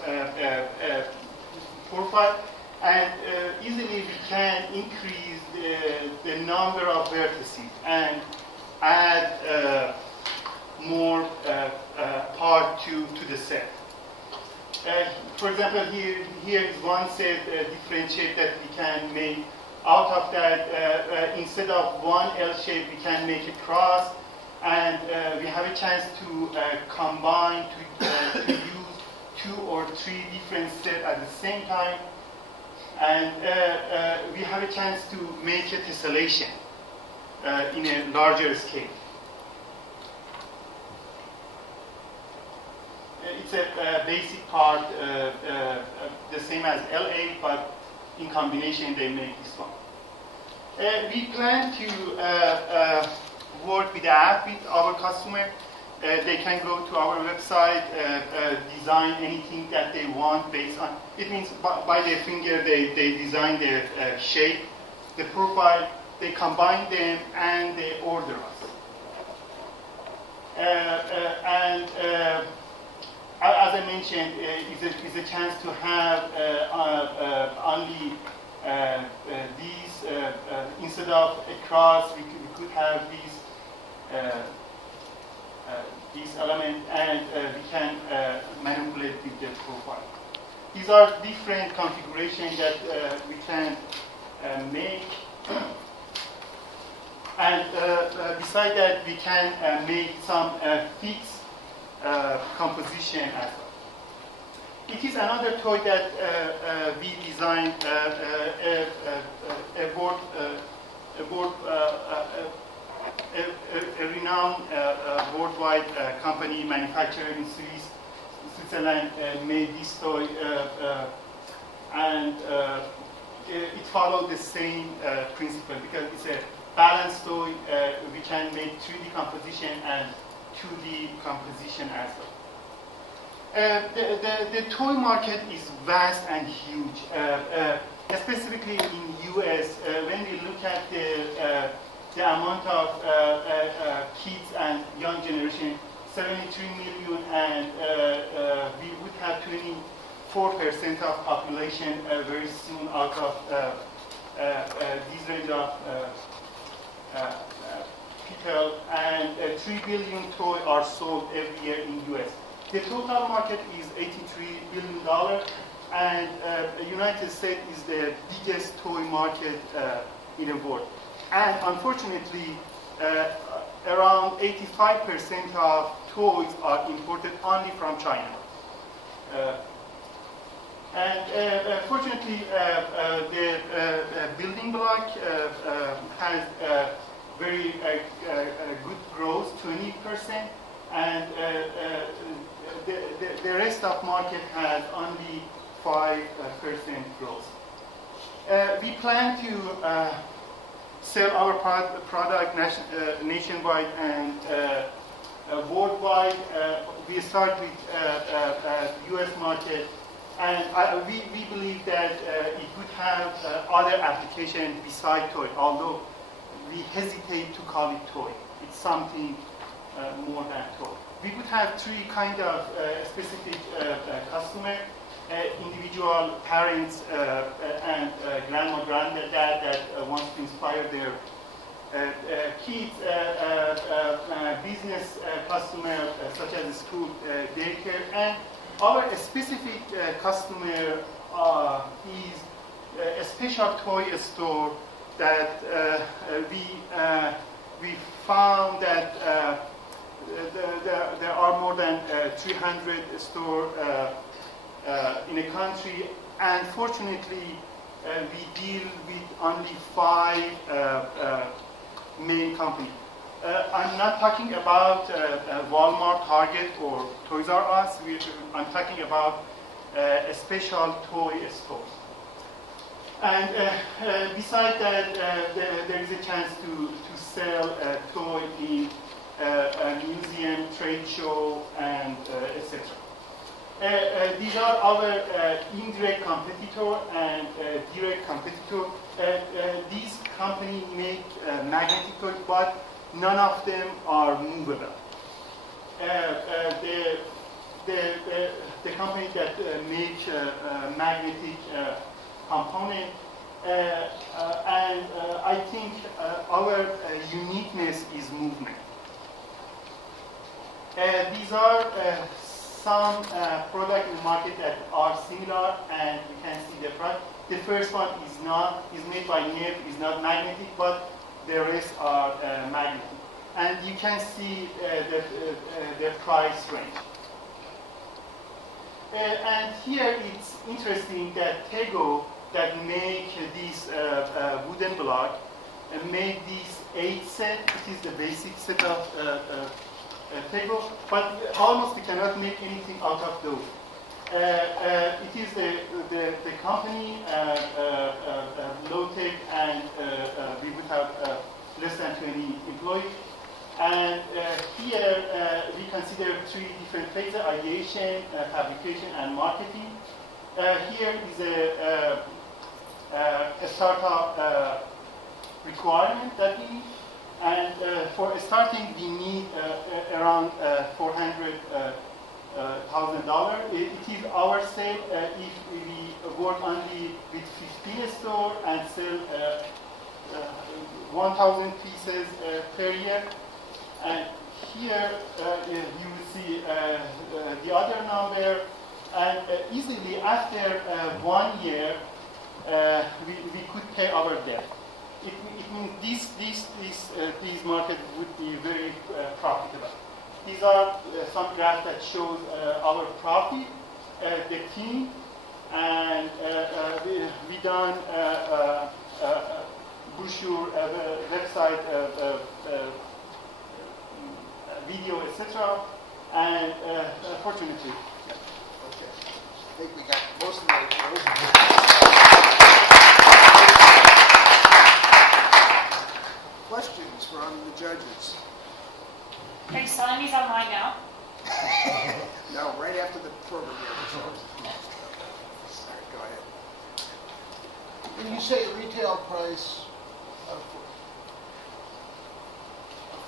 profile, and easily we can increase the number of vertices and add more part to the set. For example, here is one set, different shape that we can make. Out of that, instead of one L shape, we can make a cross, and we have a chance to combine, to use 2 or 3 different sets at the same time, and we have a chance to make a tessellation in a larger scale. It's a basic part, the same as L8, but in combination they make this one. We plan to work with the app with our customer. They can go to our website, design anything that they want based on, it means by their finger they design the shape, the profile, they combine them, and they order us. As I mentioned, it's a chance to have only these, instead of a cross, we could have these elements, and we can manipulate with the profile. These are different configurations that we can make. And besides that, we can make some fixed composition as well. It is another toy that we designed, a renowned worldwide company manufacturer in Switzerland made this toy, and it followed the same principle because it's a balanced toy. We can make 3D composition and 2D composition as well. The toy market is vast and huge, specifically in US. When we look at the amount of kids and young generation, 73 million, and we would have 24% of population very soon out of this range of people, and 3 billion toys are sold every year in US. The total market is $83 billion, and the United States is the biggest toy market in the world. And unfortunately, around 85% of toys are imported only from China. Fortunately, the building block has very good growth, 20%, and the rest of market has only 5% growth. We plan to sell our product nationwide and worldwide. We start with U.S. market, and we believe that it would have other applications besides toy, although we hesitate to call it toy. It's something more than toy. We would have 3 kind of specific customer, individual parents and grandma, granddad that wants to inspire their kids, business customer such as school, daycare, and our specific customer is a special toy store that we found that there are more than 300 stores in a country, and fortunately we deal with only 5 main companies. I'm not talking about Walmart, Target, or Toys R Us. I'm talking about a special toy store. And besides that, there is a chance to sell a toy in a museum, trade show, and etc. These are our indirect competitor and direct competitor. These companies make magnetic toys, but none of them are movable. The company that make magnetic component, and I think our uniqueness is movement. These are some products in the market that are similar, and you can see the price. The first one is made by NEV, is not magnetic, but the rest are magnetic. And you can see the price range. And here it's interesting that Tego, that make this wooden block, made this 8 set. It is the basic set of Tego, but almost we cannot make anything out of those. It is the company low-tech, and we would have less than 20 employees. And here we consider 3 different phases: ideation, fabrication, and marketing. Here is a startup requirement that we need. And for starting, we need around $400,000. It is our sale if we work only with 15 stores and sell 1,000 pieces per year. And here you will see the other number. And easily after 1 year, we could pay our debt. It means these markets would be very profitable. These are some graphs that shows our profit, the team, and we done brochure, website, video, etc. And fortunately, Okay. I think we got most of those. Questions from the judges? Are you selling these online now? No, right after the program here. All right, go ahead. When you say retail price of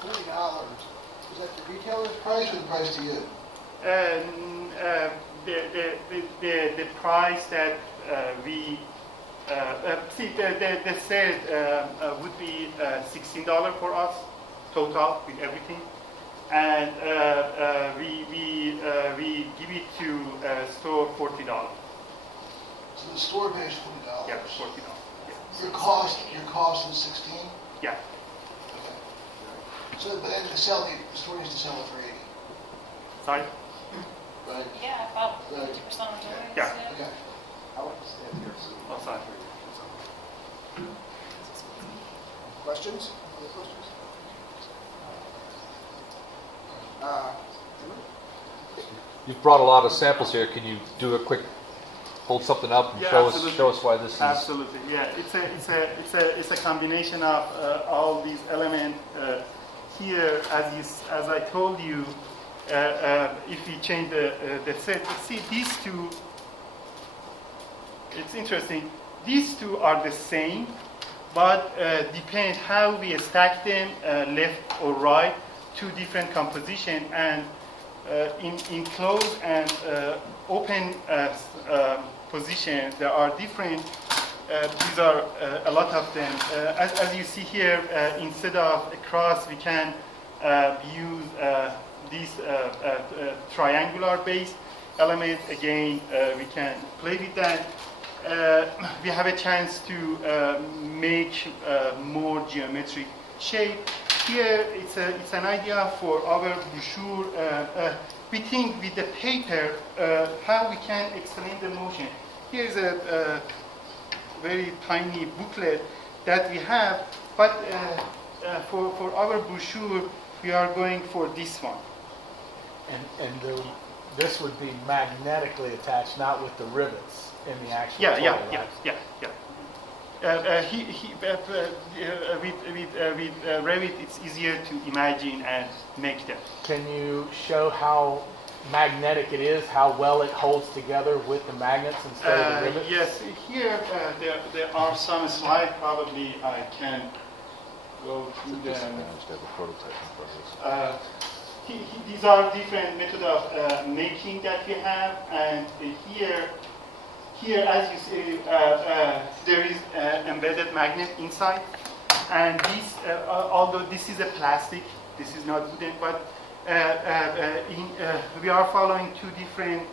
$40, is that the retailer's price or the price to you? The price that we see the sale would be $16 for us total with everything, and we give it to store $40. So the store pays $40. Yeah, $40. Yeah. Your cost is $16. Yeah. Okay. So, but then the store needs to sell it for $80. Sorry. Right. Yeah, about Right. 50% of the Yeah. Okay. I want to stand here. Oh, sorry. Questions? Other questions? You've brought a lot of samples here. Can you do a quick, hold something up and Yeah, show absolutely. us why this is? Absolutely, yeah. It's a combination of all these elements. Here, as I told you, if we change the set, see these two. It's interesting. These two are the same, but depend how we stack them, left or right, 2 different composition, and in closed and open position, there are different these are a lot of them. As you see here, instead of a cross, we can use this triangular base element. Again, we can play with that. We have a chance to make more geometric shape. Here, it's an idea for our brochure. We think with the paper how we can explain the motion. Here's a very tiny booklet that we have, but for our brochure, we are going for this one. And this would be magnetically attached, not with the rivets in the actual Yeah. With Revit, it's easier to imagine and make them. Can you show how magnetic it is, how well it holds together with the magnets instead of the rivets? Yes, here there are some slides. Probably I can go through them. These are different methods of making that we have, and here, as you see, there is embedded magnet inside, and this, although this is a plastic, this is not wooden, but we are following two different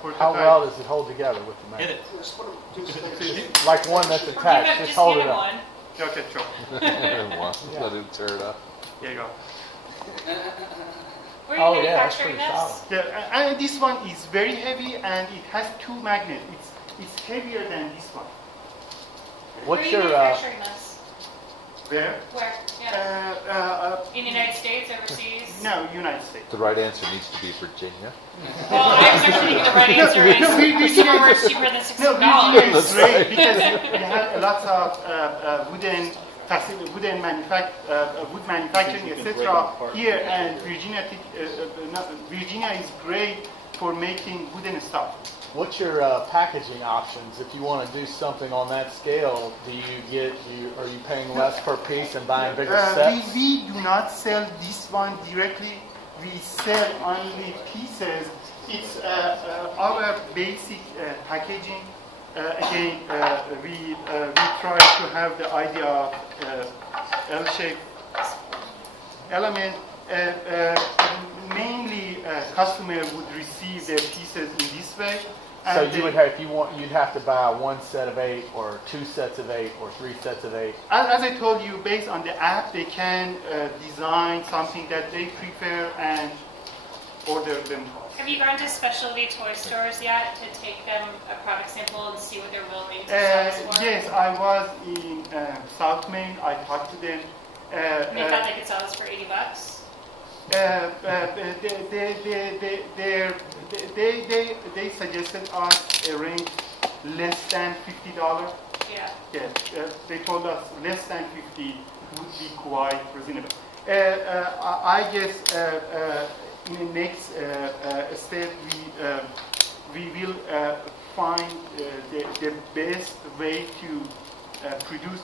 prototypes. How well does it hold together with the magnet? Like one that's attached, just hold it up. Okay, sure. Let it tear it up. There you go. Where are you manufacturing this? Yeah, and this one is very heavy, and it has two magnets. It's heavier than this one. Where are you manufacturing this? Where? Where? Yeah. In the United States, overseas? No, United States. The right answer needs to be Virginia. Well, I was actually thinking the right answer is somewhere cheaper than $16. No, Virginia is great because we have lots of wood manufacturing, etc. here, and Virginia is great for making wooden stuff. What's your packaging options if you want to do something on that scale? Are you paying less per piece and buying bigger sets? We do not sell this one directly. We sell only pieces. It's our basic packaging. Again, we try to have the idea of L-shaped element. Mainly, customer would receive their pieces in this way. So you would have, if you want, you'd have to buy one set of 8, or 2 sets of 8, or 3 sets of 8. As I told you, based on the app, they can design something that they prefer and order them. Have you gone to specialty toy stores yet to take them a product sample and see what they're willing to sell for? Yes, I was in South Main. I talked to them. They thought they could sell this for $80. They suggested us a range less than $50. Yeah. Yes, they told us less than 50 would be quite reasonable. I guess in the next step we will find the best way to produce.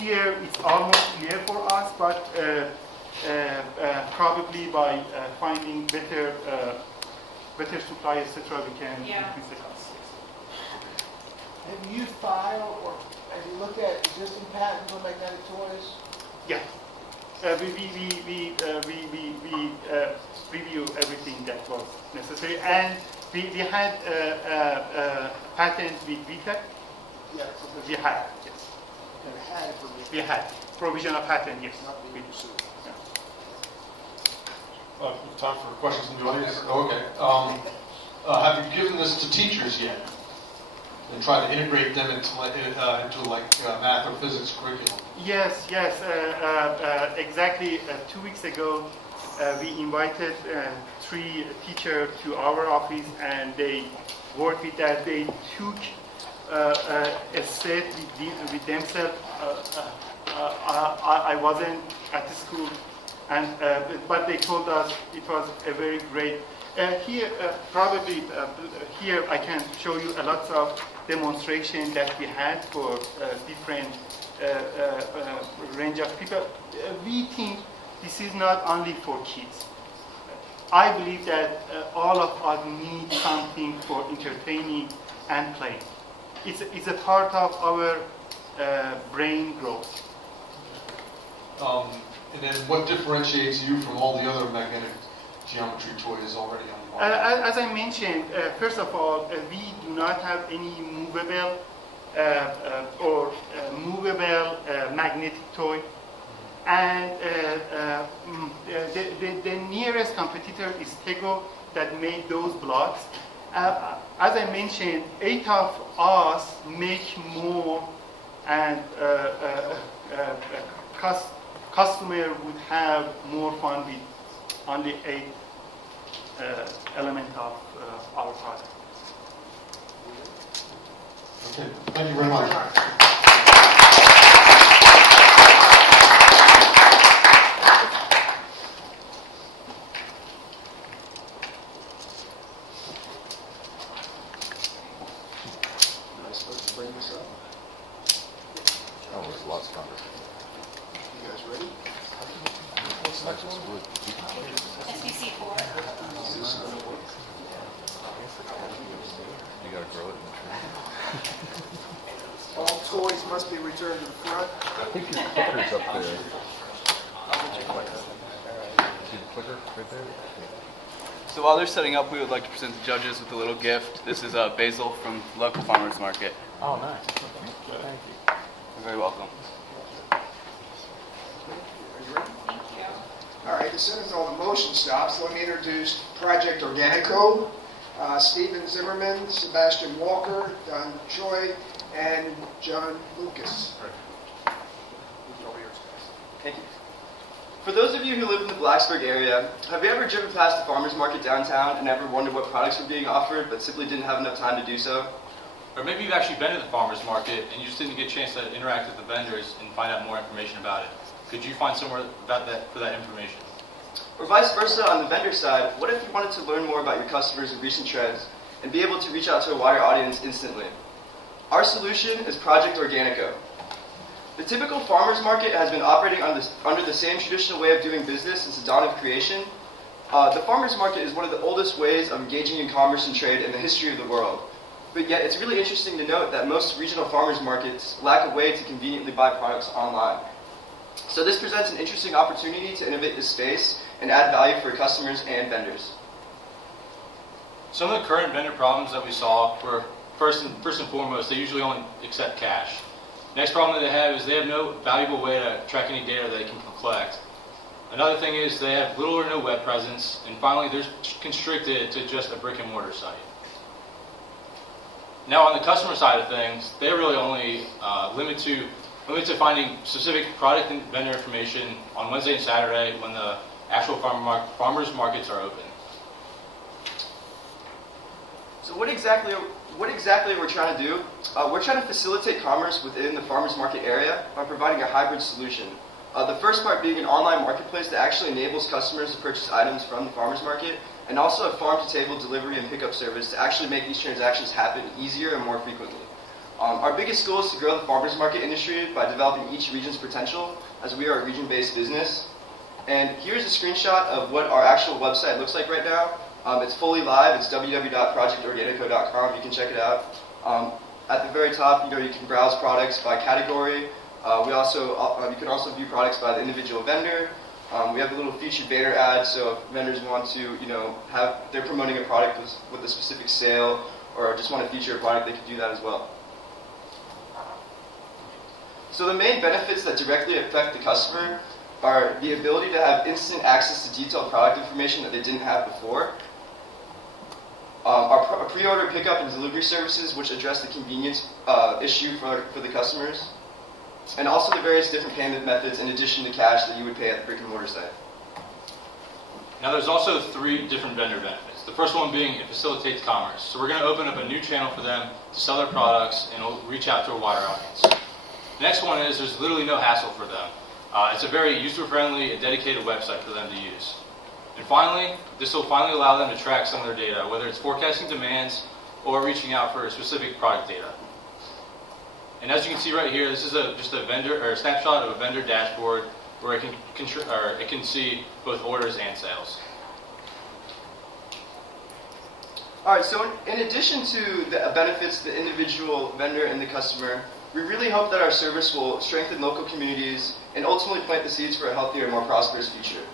Here it's almost clear for us, but probably by finding better supply, etc., we can increase the cost. Have you filed or have you looked at existing patents on magnetic toys? Yeah. We review everything that was necessary, and we had patent with VTech. Yes. We had, yes. We had provisional patent, yes. Not being pursued. Time for questions from the audience? Okay. Have you given this to teachers yet? And tried to integrate them into math or physics curriculum? Yes. Exactly 2 weeks ago, we invited 3 teachers to our office, and they worked with that. They took a set with themselves. I wasn't at the school, and but they told us it was a very great. Here I can show you a lot of demonstration that we had for different range of people. We think this is not only for kids. I believe that all of us need something for entertaining and playing. it's a part of our brain growth. And then what differentiates you from all the other magnetic geometry toys already on the market? As I mentioned, first of all, we do not have any movable movable magnetic toy. And the nearest competitor is Tego that made those blocks. As I mentioned, 8 of us make more, and customer would have more fun with only 8 element of our product. Okay, thank you very much. Bring this up. Oh, it's lots of numbers. You guys ready? What's the next one? SBC 4. You gotta grow it in the tree. All toys must be returned to the front. I think your clicker's up there. See the clicker right there? So while they're setting up, we would like to present the judges with a little gift. This is Basil from local farmers market. Oh, nice. Thank you. You're very welcome. Are you ready? All right, as soon as all the motion stops, let me introduce Project Organico, Stephen Zimmerman, Sebastian Walker, Don Choi, and John Lucas. Thank you. For those of you who live in the Blacksburg area, have you ever driven past the farmer's market downtown and ever wondered what products were being offered but simply didn't have enough time to do so? Or maybe you've actually been to the farmer's market and you just didn't get a chance to interact with the vendors and find out more information about it. Could you find somewhere about that for that information? Or vice versa on the vendor side, what if you wanted to learn more about your customers and recent trends and be able to reach out to a wider audience instantly? Our solution is Project Organico. The typical farmer's market has been operating under the same traditional way of doing business since the dawn of creation. The farmer's market is one of the oldest ways of engaging in commerce and trade in the history of the world. But yet it's really interesting to note that most regional farmers markets lack a way to conveniently buy products online. So this presents an interesting opportunity to innovate this space and add value for customers and vendors. Some of the current vendor problems that we saw were, first and foremost, they usually only accept cash. Next problem that they have is they have no valuable way to track any data they can collect. Another thing is they have little or no web presence. And finally, they're constricted to just a brick and mortar site. Now on the customer side of things, they're really only limited to finding specific product and vendor information on Wednesday and Saturday when the actual farmers markets are open. So what exactly we're trying to do? We're trying to facilitate commerce within the farmers market area by providing a hybrid solution. The first part being an online marketplace that actually enables customers to purchase items from the farmers market, and also a farm-to-table delivery and pickup service to actually make these transactions happen easier and more frequently. Our biggest goal is to grow the farmers market industry by developing each region's potential, as we are a region-based business. And here's a screenshot of what our actual website looks like right now. It's fully live. It's www.projectorganico.com. You can check it out. At the very top, you can browse products by category. You can also view products by the individual vendor. We have a little featured banner ad, so if vendors want to, they're promoting a product with a specific sale, or just want to feature a product, they can do that as well. So the main benefits that directly affect the customer are the ability to have instant access to detailed product information that they didn't have before. Our pre-order pickup and delivery services, which address the convenience issue for the customers. And also the various different payment methods in addition to cash that you would pay at the brick and mortar site. Now there's also 3 different vendor benefits. The first one being it facilitates commerce. So we're going to open up a new channel for them to sell their products and it'll reach out to a wider audience. The next one is there's literally no hassle for them. It's a very user-friendly and dedicated website for them to use. And finally, this will finally allow them to track some of their data, whether it's forecasting demands or reaching out for specific product data. And as you can see right here, this is just a vendor or a snapshot of a vendor dashboard where it can see both orders and sales. All right, so in addition to the benefits to the individual vendor and the customer, we really hope that our service will strengthen local communities and ultimately plant the seeds for a healthier, more prosperous future.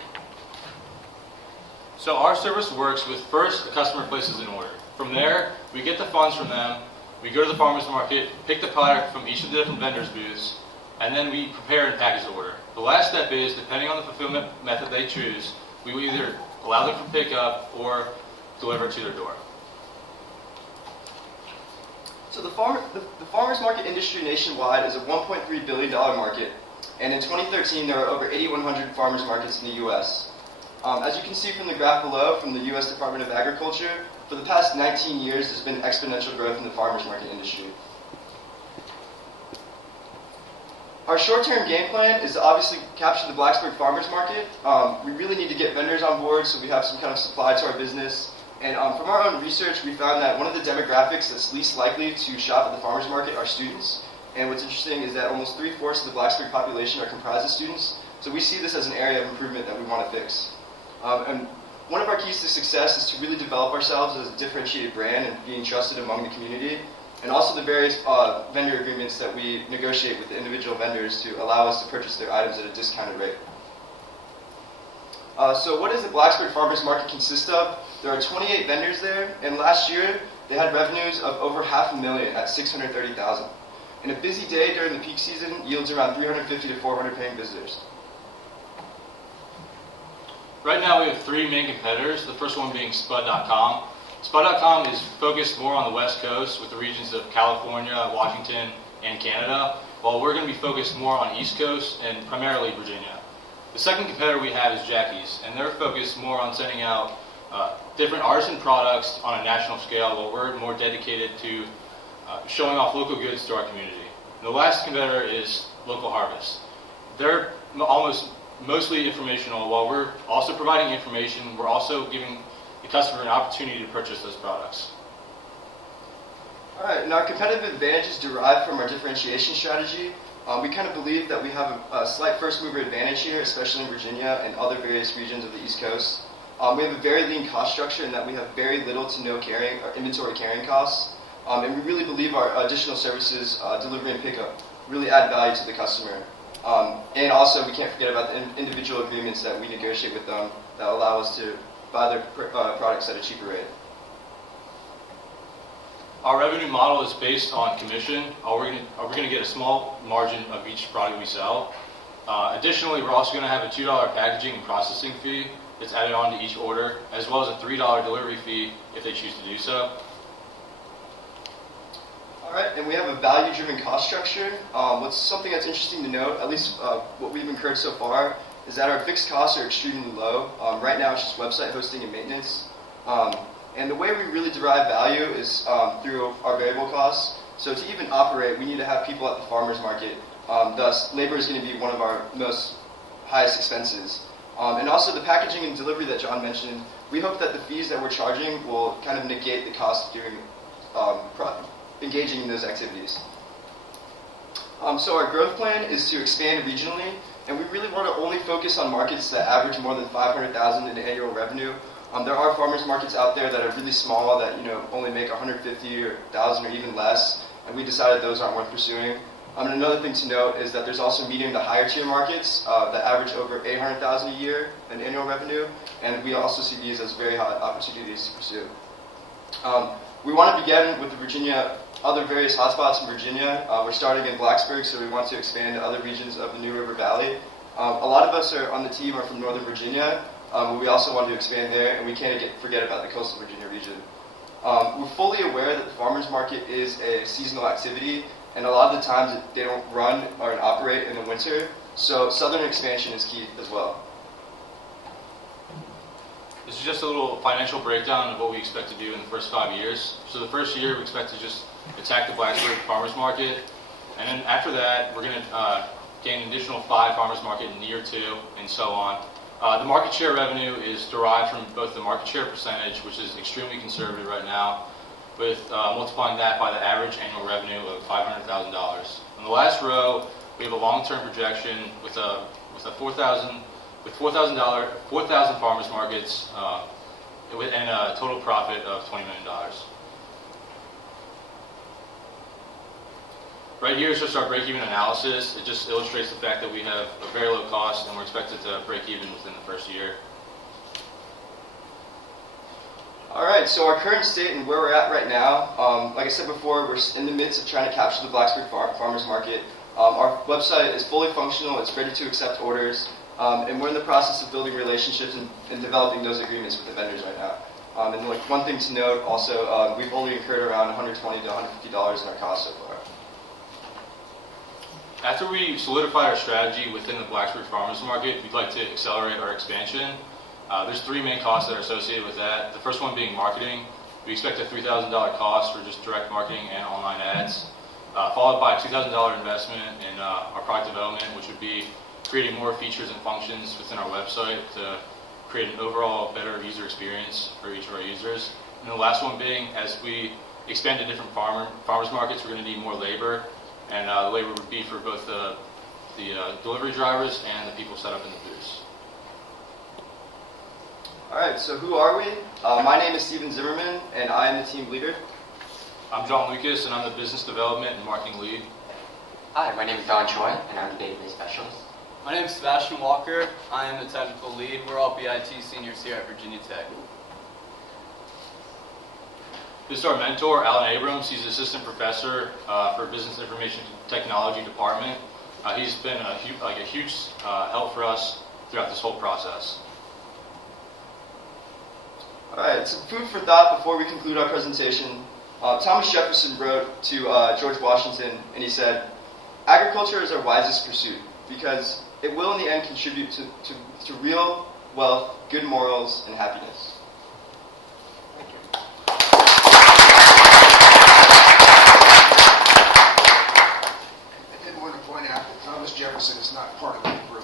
So our service works with first the customer places an order. From there, we get the funds from them, we go to the farmer's market, pick the product from each of the different vendors' booths, and then we prepare and package the order. The last step is, depending on the fulfillment method they choose, we will either allow them to pick up or deliver it to their door. So the farmers market industry nationwide is a $1.3 billion market, and in 2013 there were over 8,100 farmers markets in the U.S. As you can see from the graph below from the U.S. Department of Agriculture, for the past 19 years there's been exponential growth in the farmers market industry. Our short-term game plan is to obviously capture the Blacksburg farmers market. We really need to get vendors on board so we have some kind of supply to our business. And from our own research, we found that one of the demographics that's least likely to shop at the farmers market are students. And what's interesting is that almost 3/4 of the Blacksburg population are comprised of students. So we see this as an area of improvement that we want to fix. And one of our keys to success is to really develop ourselves as a differentiated brand and being trusted among the community. And also the various vendor agreements that we negotiate with the individual vendors to allow us to purchase their items at a discounted rate. So what does the Blacksburg Farmers Market consist of? There are 28 vendors there, and last year they had revenues of over $500,000 at $630,000. And a busy day during the peak season yields around 350 to 400 paying visitors. Right now we have three main competitors, the first one being Spud.com. Spud.com is focused more on the West Coast with the regions of California, Washington, and Canada, while we're going to be focused more on East Coast and primarily Virginia. The second competitor we have is Jackie's, and they're focused more on sending out different artisan products on a national scale, while we're more dedicated to showing off local goods to our community. And the last competitor is Local Harvest. They're mostly informational. While we're also providing information, we're also giving the customer an opportunity to purchase those products. All right, and our competitive advantages derive from our differentiation strategy. We kind of believe that we have a slight first mover advantage here, especially in Virginia and other various regions of the East Coast. We have a very lean cost structure in that we have very little to no inventory carrying costs. And we really believe our additional services, delivery and pickup, really add value to the customer. And also, we can't forget about the individual agreements that we negotiate with them that allow us to buy their products at a cheaper rate. Our revenue model is based on commission. We're going to get a small margin of each product we sell. Additionally, we're also going to have a $2 packaging and processing fee that's added on to each order, as well as a $3 delivery fee if they choose to do so. All right, and we have a value-driven cost structure. What's something that's interesting to note, at least what we've incurred so far, is that our fixed costs are extremely low. Right now, it's just website hosting and maintenance. And the way we really derive value is through our variable costs. So to even operate, we need to have people at the farmers market. Thus, labor is going to be one of our most highest expenses. And also the packaging and delivery that John mentioned, we hope that the fees that we're charging will kind of negate the cost during engaging in those activities. So our growth plan is to expand regionally, and we really want to only focus on markets that average more than $500,000 in annual revenue. There are farmers markets out there that are really small that only make $150,000 or $1,000 or even less, and we decided those aren't worth pursuing. And another thing to note is that there's also medium to higher tier markets that average over $800,000 a year in annual revenue, and we also see these as very hot opportunities to pursue. We want to begin with the other various hotspots in Virginia. We're starting in Blacksburg, so we want to expand to other regions of the New River Valley. A lot of us on the team are from Northern Virginia, but we also want to expand there, and we can't forget about the coastal Virginia region. We're fully aware that the farmers market is a seasonal activity, and a lot of the times they don't run or operate in the winter, so southern expansion is key as well. This is just a little financial breakdown of what we expect to do in the first 5 years. So the first year, we expect to just attack the Blacksburg farmers market, and then after that, we're going to gain an additional 5 farmers market in year 2, and so on. The market share revenue is derived from both the market share percentage, which is extremely conservative right now, with multiplying that by the average annual revenue of $500,000. On the last row, we have a long-term projection with 4,000 farmers markets and a total profit of $20 million. Right here is just our break-even analysis. It just illustrates the fact that we have a very low cost and we're expected to break even within the first year. All right, so our current state and where we're at right now, like I said before, we're in the midst of trying to capture the Blacksburg Farmers Market. Our website is fully functional, it's ready to accept orders, and we're in the process of building relationships and developing those agreements with the vendors right now. And like one thing to note also, we've only incurred around $120 to $150 in our costs so far. After we solidify our strategy within the Blacksburg Farmers Market, we'd like to accelerate our expansion. There's three main costs that are associated with that. The first one being marketing. We expect a $3,000 cost for just direct marketing and online ads, followed by a $2,000 investment in our product development, which would be creating more features and functions within our website to create an overall better user experience for each of our users. And the last one being, as we expand to different farmers markets, we're going to need more labor. And the labor would be for both the delivery drivers and the people set up in the booths. All right, so who are we? My name is Steven Zimmerman, and I am the team leader. I'm John Lucas, and I'm the business development and marketing lead. Hi, my name is Don Choi, and I'm the database specialist. My name is Sebastian Walker. I am the technical lead. We're all BIT seniors here at Virginia Tech. This is our mentor, Alan Abrams. He's assistant professor for business information technology department. He's been a huge help for us throughout this whole process. All right, some food for thought before we conclude our presentation. Thomas Jefferson wrote to George Washington, and he said, "Agriculture is our wisest pursuit because it will in the end contribute to real wealth, good morals, and happiness." Jefferson is not part of that group.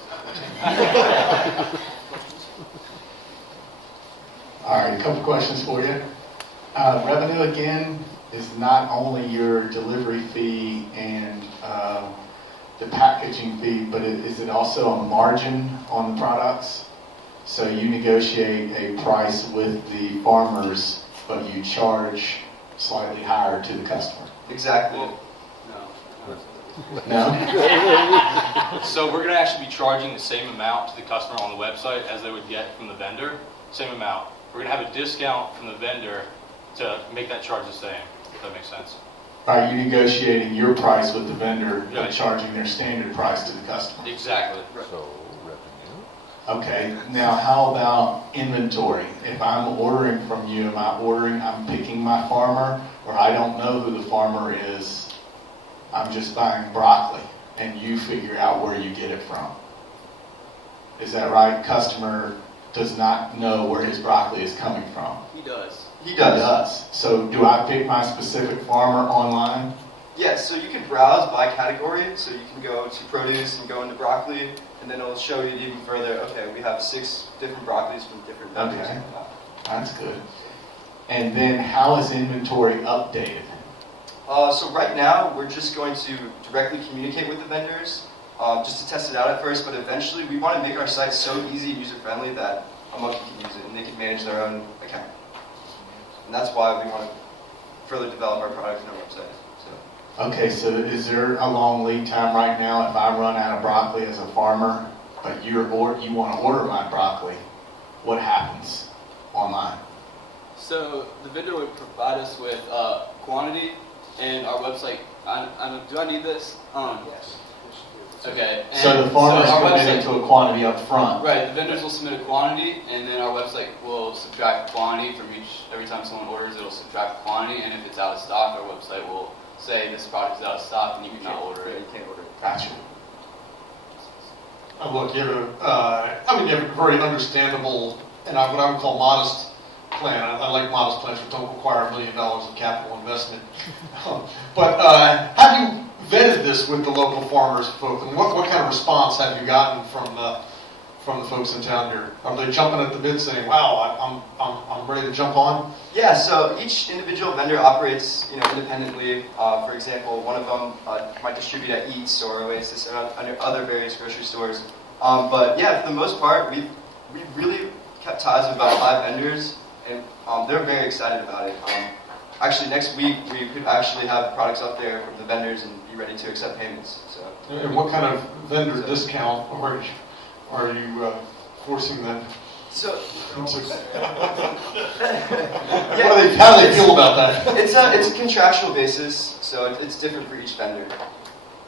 All right, a couple questions for you. Revenue, again, is not only your delivery fee and the packaging fee, but is it also a margin on the products? So you negotiate a price with the farmers, but you charge slightly higher to the customer. Exactly. No? So we're going to actually be charging the same amount to the customer on the website as they would get from the vendor. Same amount. We're going to have a discount from the vendor to make that charge the same, if that makes sense. Are you negotiating your price with the vendor by charging their standard price to the customer? Exactly. So revenue. Okay. Now how about inventory? If I'm ordering from you, I'm picking my farmer, or I don't know who the farmer is, I'm just buying broccoli, and you figure out where you get it from. Is that right? Customer does not know where his broccoli is coming from. He does. He does. So do I pick my specific farmer online? Yes, so you can browse by category. So you can go to produce and go into broccoli, and then it'll show you even further, okay, we have 6 different broccolis from different vendors. Okay, that's good. And then how is inventory updated? So right now, we're just going to directly communicate with the vendors, just to test it out at first, but eventually we want to make our site so easy and user-friendly that a monkey can use it and they can manage their own account. And that's why we want to further develop our product and our website. Okay, so is there a long lead time right now if I run out of broccoli as a farmer, but you want to order my broccoli? What happens online? So the vendor would provide us with quantity, and our website. Do I need this? Yes. Okay. So the farmer's committed to a quantity up front. Right. The vendors will submit a quantity, and then our website will subtract quantity from every time someone orders. It'll subtract quantity, and if it's out of stock, our website will say this product is out of stock and you cannot order it. You can't order it. Gotcha. Look, you have a very understandable and what I would call modest plan. I like modest plans that don't require $1 million of capital investment. But have you vetted this with the local farmers, folks? And what kind of response have you gotten from the folks in town here? Are they jumping at the bit, saying, "Wow, I'm ready to jump on"? Yeah. So each individual vendor operates, independently. For example, one of them might distribute at Eats or Oasis or other various grocery stores. But yeah, for the most part, we really kept ties with about 5 vendors. and they're very excited about it. Actually, next week we could actually have products up there from the vendors and be ready to accept payments. So. And what kind of vendor discount are you forcing them? So, how do they feel about that? It's a contractual basis, so it's different for each vendor.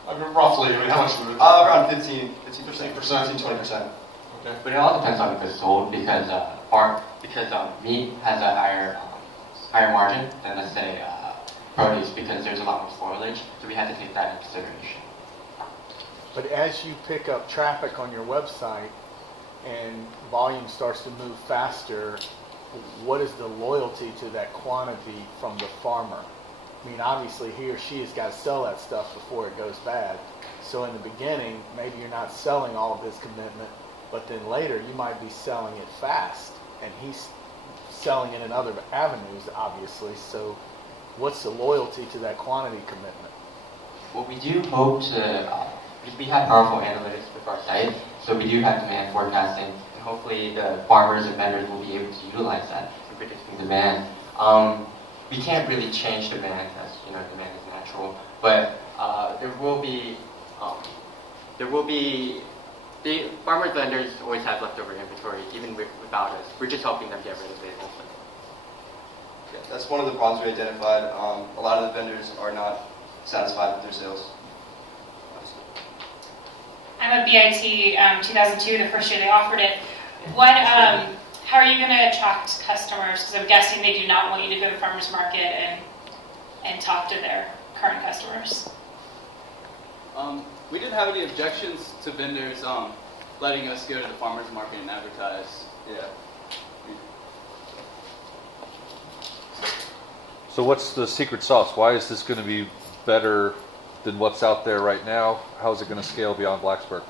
I mean, roughly, how much? Around 15%, 20%. Okay. But it all depends on the goods sold because meat has a higher margin than, let's say, produce, because there's a lot more spoilage. So we had to take that into consideration. But as you pick up traffic on your website and volume starts to move faster, what is the loyalty to that quantity from the farmer? I mean, obviously he or she has got to sell that stuff before it goes bad. So in the beginning, maybe you're not selling all of his commitment, but then later you might be selling it fast, and he's selling it in other avenues, obviously. So what's the loyalty to that quantity commitment? Well, we do hope to, we have powerful analytics with our site, so we do have demand forecasting, and hopefully the farmers and vendors will be able to utilize that in predicting demand. We can't really change demand, as you know, demand is natural, but there will be, the farmers vendors always have leftover inventory, even without us. We're just helping them get rid of it. Yeah, that's one of the problems we identified. A lot of the vendors are not satisfied with their sales. I'm a BIT 2002, the first year they offered it. How are you going to attract customers? Because I'm guessing they do not want you to go to farmers market and talk to their current customers. We didn't have any objections to vendors letting us go to the farmers market and advertise. Yeah. So what's the secret sauce? Why is this going to be better than what's out there right now? How is it going to scale beyond Blacksburg?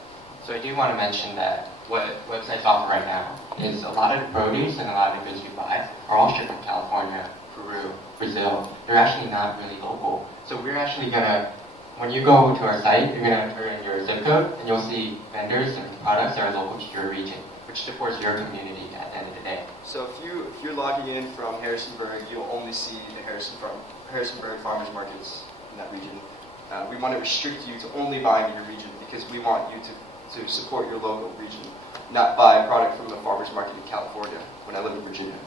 So I do want to mention that what websites offer right now is a lot of the produce and a lot of the goods you buy are all shipped from California, Peru, Brazil. They're actually not really local. So we're actually going to, when you go to our site, you're going to enter in your zip code, and you'll see vendors and products that are local to your region, which supports your community at the end of the day. So if you're logging in from Harrisonburg, you'll only see the Harrisonburg farmers markets in that region. We want to restrict you to only buying in your region because we want you to support your local region, not buy a product from the farmers market in California when I live in Virginia.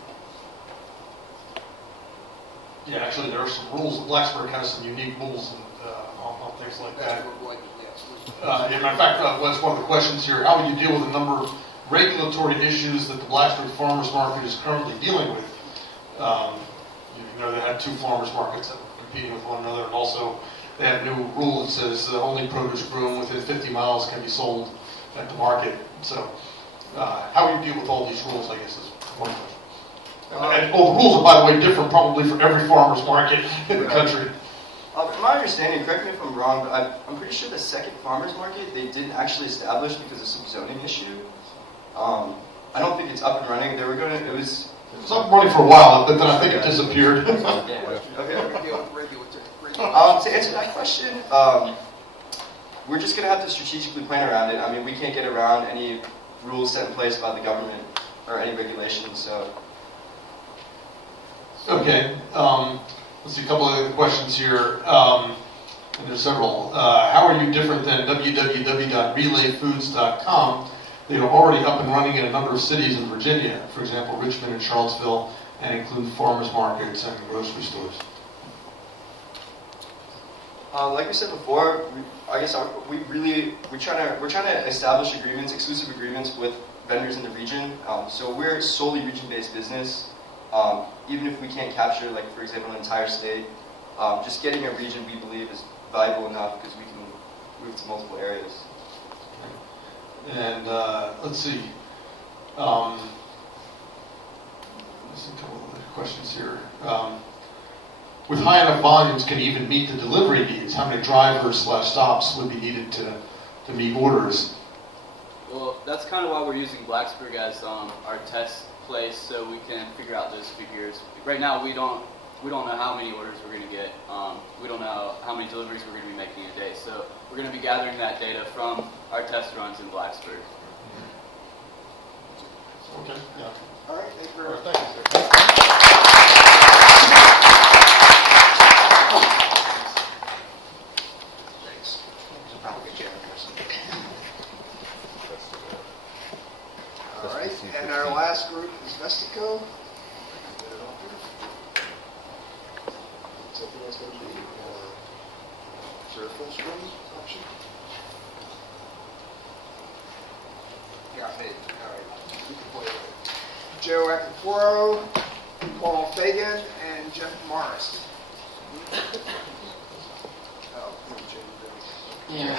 Yeah, actually, there are some rules. Blacksburg has some unique rules on things like that. As a matter of fact, that's one of the questions here. How would you deal with a number of regulatory issues that the Blacksburg Farmers Market is currently dealing with? You know, they had two farmers markets that were competing with one another, and also they have a new rule that says only produce grown within 50 miles can be sold at the market. So, how do you deal with all these rules, I guess, is one question. And the rules are, by the way, different probably for every farmer's market in the country. From my understanding, correct me if I'm wrong, but I'm pretty sure the second farmer's market they didn't actually establish because of some zoning issue. I don't think it's up and running. They were going to, it was up and running for a while, but then I think it disappeared. To answer that question, we're just going to have to strategically plan around it. I mean, we can't get around any rules set in place by the government or any regulations, so. Okay. Let's see a couple of other questions here. And there's several. How are you different than www.relayfoods.com? They are already up and running in a number of cities in Virginia, for example, Richmond and Charlottesville, and include farmers markets and grocery stores. Like we said before, we're trying to establish agreements, exclusive agreements with vendors in the region. So we're a solely region-based business. Even if we can't capture, like for example, an entire state, just getting a region we believe is valuable enough because we can move to multiple areas. And let's see. Let's see a couple of other questions here. With high enough volumes, can you even meet the delivery needs? How many drivers/stops would be needed to meet orders? Well, that's kind of why we're using Blacksburg as our test place, so we can figure out those figures. Right now, we don't know how many orders we're going to get. We don't know how many deliveries we're going to be making a day. So we're going to be gathering that data from our test runs in Blacksburg. Okay. Yeah. All right. Thank you very much. Thank you, sir. All right, and our last group is Vestico. Something else going to be, or is there a full screen option? Yeah, maybe. All right, we can play it. Joe Acapuro, Paul Fagan, and Jeff Morris. Oh, Yeah.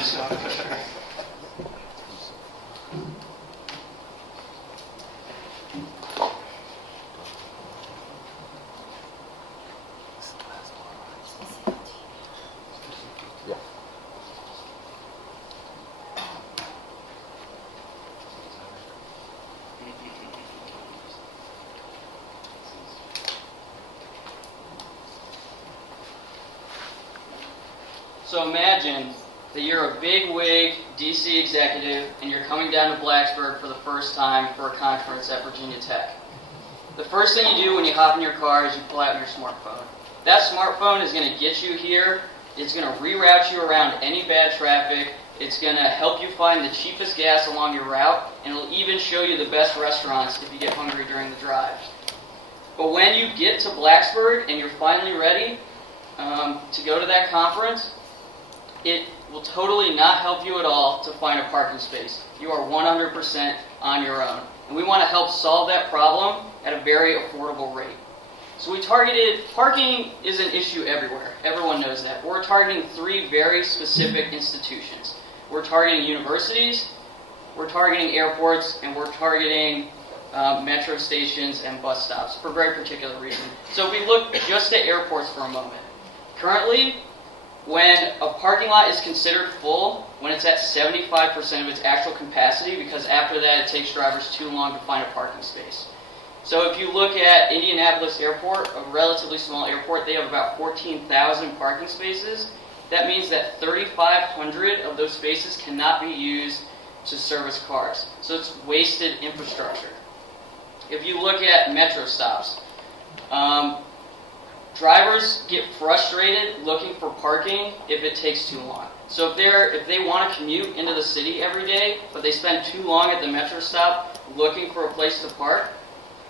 So imagine that you're a big wig DC executive and you're coming down to Blacksburg for the first time for a conference at Virginia Tech. The first thing you do when you hop in your car is you pull out your smartphone. That smartphone is going to get you here. It's going to reroute you around any bad traffic. It's going to help you find the cheapest gas along your route, and it'll even show you the best restaurants if you get hungry during the drive. But when you get to Blacksburg and you're finally ready to go to that conference, it will totally not help you at all to find a parking space. You are 100% on your own. And we want to help solve that problem at a very affordable rate. So we targeted, parking is an issue everywhere. Everyone knows that. We're targeting 3 very specific institutions. We're targeting universities, we're targeting airports, and we're targeting metro stations and bus stops for a very particular reason. So if we look just at airports for a moment. Currently, when a parking lot is considered full, when it's at 75% of its actual capacity, because after that it takes drivers too long to find a parking space. So if you look at Indianapolis Airport, a relatively small airport, they have about 14,000 parking spaces. That means that 3,500 of those spaces cannot be used to service cars. So it's wasted infrastructure. If you look at metro stops, drivers get frustrated looking for parking if it takes too long. So if they want to commute into the city every day, but they spend too long at the metro stop looking for a place to park,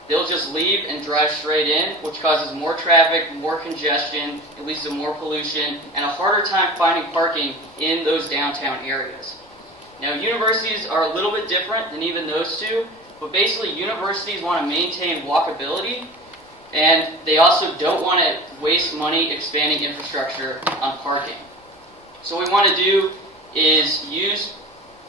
they'll just leave and drive straight in, which causes more traffic, more congestion, it leads to more pollution, and a harder time finding parking in those downtown areas. Now, universities are a little bit different than even those two, but basically universities want to maintain walkability, and they also don't want to waste money expanding infrastructure on parking. So what we want to do is use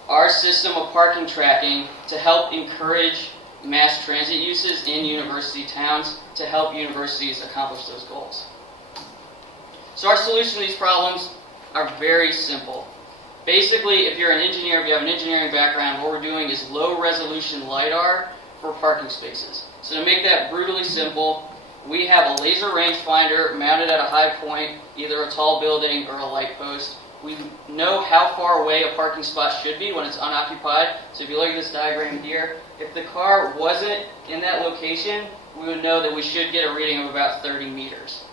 our system of parking tracking to help encourage mass transit uses in university towns to help universities accomplish those goals. So our solution to these problems are very simple. Basically, if you're an engineer, if you have an engineering background, what we're doing is low-resolution LiDAR for parking spaces. So to make that brutally simple, we have a laser rangefinder mounted at a high point, either a tall building or a light post. We know how far away a parking spot should be when it's unoccupied. So if you look at this diagram here, if the car wasn't in that location, we would know that we should get a reading of about 30 meters.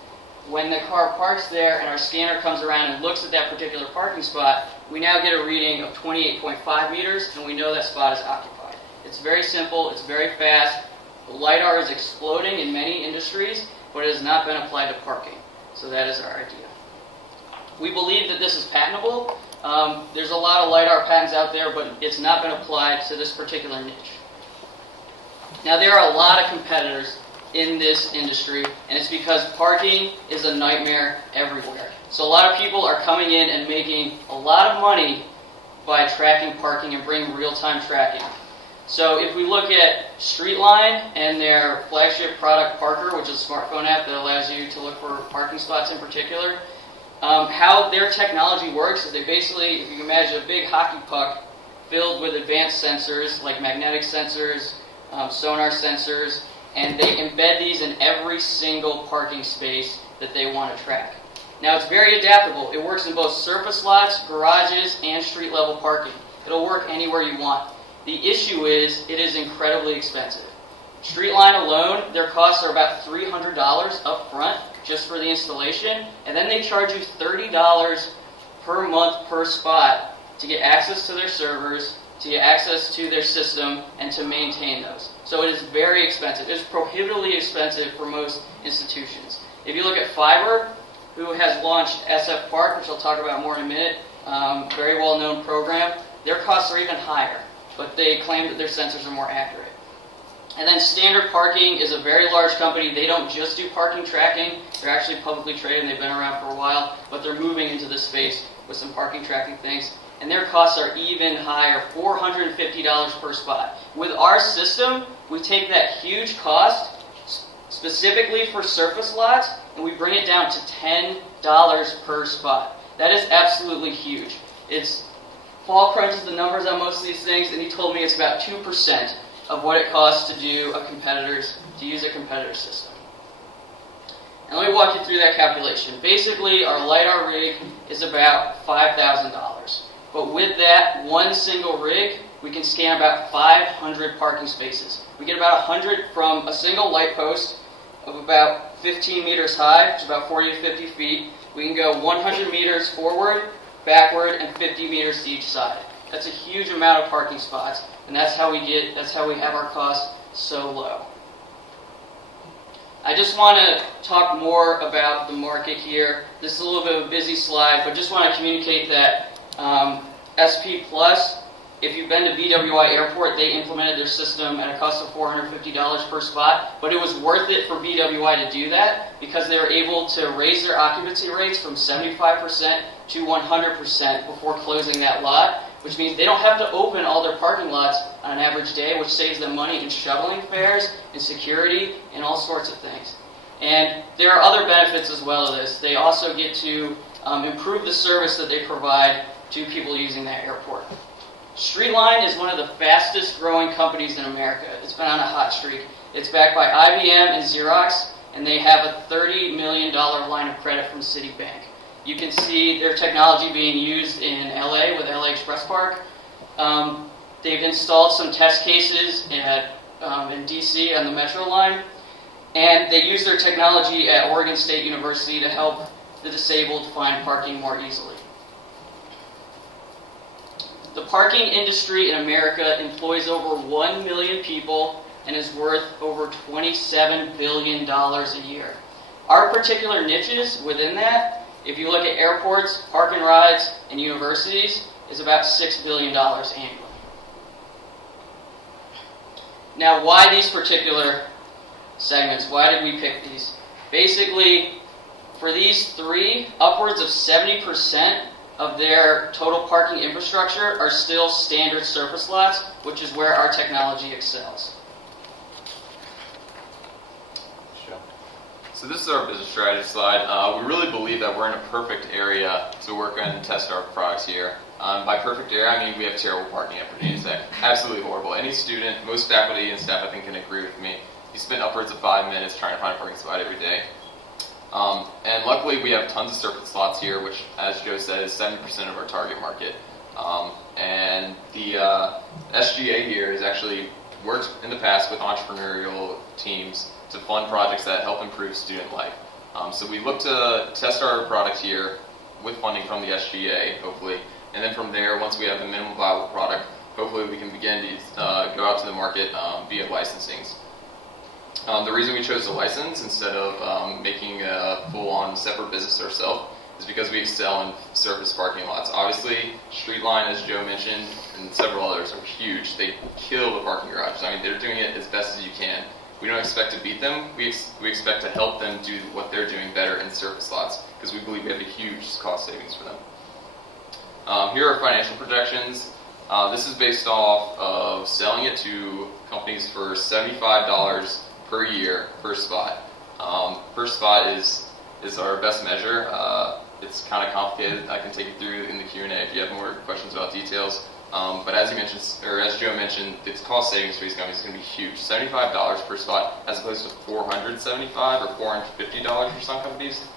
When the car parks there and our scanner comes around and looks at that particular parking spot, we now get a reading of 28.5 meters, and we know that spot is occupied. It's very simple, it's very fast. LiDAR is exploding in many industries, but it has not been applied to parking. So that is our idea. We believe that this is patentable. There's a lot of LiDAR patents out there, but it's not been applied to this particular niche. Now, there are a lot of competitors in this industry, and it's because parking is a nightmare everywhere. So a lot of people are coming in and making a lot of money by tracking parking and bringing real-time tracking. So if we look at Streetline and their flagship product Parker, which is a smartphone app that allows you to look for parking spots in particular, how their technology works is they basically, if you can imagine a big hockey puck filled with advanced sensors like magnetic sensors, sonar sensors, and they embed these in every single parking space that they want to track. Now, it's very adaptable. It works in both surface lots, garages, and street level parking. It'll work anywhere you want. The issue is it is incredibly expensive. Streetline alone, their costs are about $300 up front just for the installation, and then they charge you $30 per month per spot to get access to their servers, to get access to their system and to maintain those. So it is very expensive. It is prohibitively expensive for most institutions. If you look at Fiber, who has launched SF Park, which I'll talk about more in a minute, very well-known program, their costs are even higher, but they claim that their sensors are more accurate. And then Standard Parking is a very large company. They don't just do parking tracking. They're actually publicly traded and they've been around for a while, but they're moving into this space with some parking tracking things. And their costs are even higher, $450 per spot. With our system, we take that huge cost specifically for surface lots and we bring it down to $10 per spot. That is absolutely huge. Paul crunches the numbers on most of these things and he told me it's about 2% of what it costs to use a competitor's system. And let me walk you through that calculation. Basically, our LiDAR rig is about $5,000. But with that one single rig, we can scan about 500 parking spaces. We get about 100 from a single light post of about 15 meters high, which is about 40 to 50 feet. We can go 100 meters forward, backward, and 50 meters to each side. That's a huge amount of parking spots, and that's how we have our costs so low. I just want to talk more about the market here. This is a little bit of a busy slide, but just want to communicate that SP Plus, if you've been to BWI Airport, they implemented their system at a cost of $450 per spot, but it was worth it for BWI to do that because they were able to raise their occupancy rates from 75% to 100% before closing that lot, which means they don't have to open all their parking lots on an average day, which saves them money in shoveling fares and security and all sorts of things. And there are other benefits as well of this. They also get to improve the service that they provide to people using that airport. Streetline is one of the fastest growing companies in America. It's been on a hot streak. It's backed by IBM and Xerox, and they have a $30 million line of credit from Citibank. You can see their technology being used in LA with LA Express Park. They've installed some test cases in DC on the Metro line, and they use their technology at Oregon State University to help the disabled find parking more easily. The parking industry in America employs over 1 million people and is worth over $27 billion a year. Our particular niches within that, if you look at airports, park and rides, and universities, is about $6 billion annually. Now, why these particular segments? Why did we pick these? Basically, for these three, upwards of 70% of their total parking infrastructure are still standard surface lots, which is where our technology excels. So this is our business strategy slide. We really believe that we're in a perfect area to work and test our products here. By perfect area, I mean we have terrible parking at Virginia Tech. Absolutely horrible. Any student, most faculty and staff I think can agree with me. You spend upwards of 5 minutes trying to find a parking spot every day. And luckily we have tons of surface slots here, which as Joe said is 70% of our target market. And the SGA here has actually worked in the past with entrepreneurial teams to fund projects that help improve student life. So we look to test our product here with funding from the SGA, hopefully. And then from there, once we have a minimum viable product, hopefully we can begin to go out to the market via licensings. The reason we chose to license instead of making a full-on separate business ourselves is because we excel in surface parking lots. Obviously, Streetline, as Joe mentioned, and several others are huge. They kill the parking garages. I mean, they're doing it as best as you can. We don't expect to beat them. We expect to help them do what they're doing better in surface lots because we believe we have a huge cost savings for them. Here are financial projections. This is based off of selling it to companies for $75 per year per spot. Per spot is our best measure. It's kind of complicated. I can take you through in the Q&A if you have more questions about details. But as you mentioned, or as Joe mentioned, the cost savings for these companies is going to be huge. $75 per spot as opposed to $475 or $450 for some companies.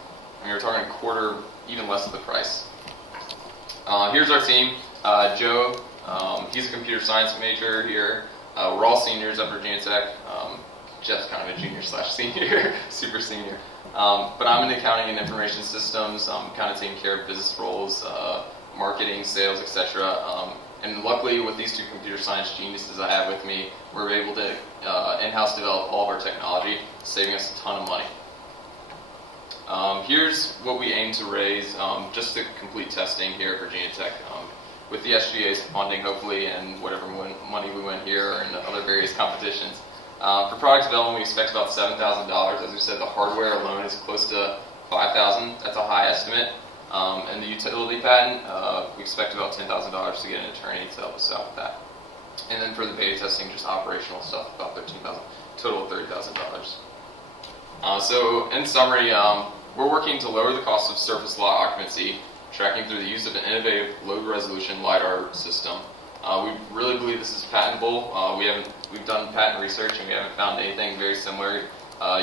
I mean, we're talking a quarter, even less of the price. Here's our team. Joe, he's a computer science major here. We're all seniors at Virginia Tech. Jeff's kind of a junior/senior, super senior. But I'm in accounting and information systems. I'm kind of taking care of business roles, marketing, sales, etc. And luckily, with these two computer science geniuses I have with me, we're able to in-house develop all of our technology, saving us a ton of money. Here's what we aim to raise just to complete testing here at Virginia Tech. With the SGA's funding, hopefully, and whatever money we win here and other various competitions. For product development, we expect about $7,000. As we said, the hardware alone is close to $5,000. That's a high estimate. And the utility patent, we expect about $10,000 to get an attorney to help us out with that. And then for the beta testing, just operational stuff, about $13,000. Total of $30,000. So in summary, we're working to lower the cost of surface lot occupancy, tracking through the use of an innovative low-resolution LiDAR system. We really believe this is patentable. We've done patent research and we haven't found anything very similar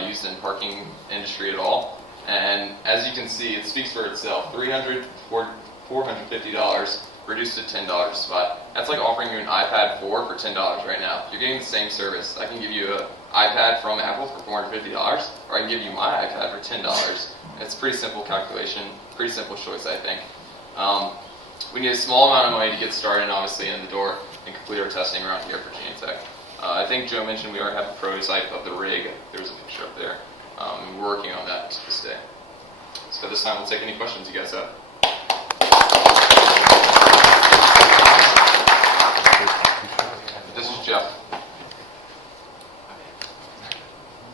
used in parking industry at all. And as you can see, it speaks for itself. $300, $450 reduced to $10 a spot. That's like offering you an iPad 4 for $10 right now. You're getting the same service. I can give you an iPad from Apple for $450, or I can give you my iPad for $10. It's a pretty simple calculation, pretty simple choice, I think. We need a small amount of money to get started and obviously in the door and complete our testing around here at Virginia Tech. I think Joe mentioned we already have a prototype of the rig. There's a picture up there. We're working on that to this day. So this time we'll take any questions you guys have. This is Jeff.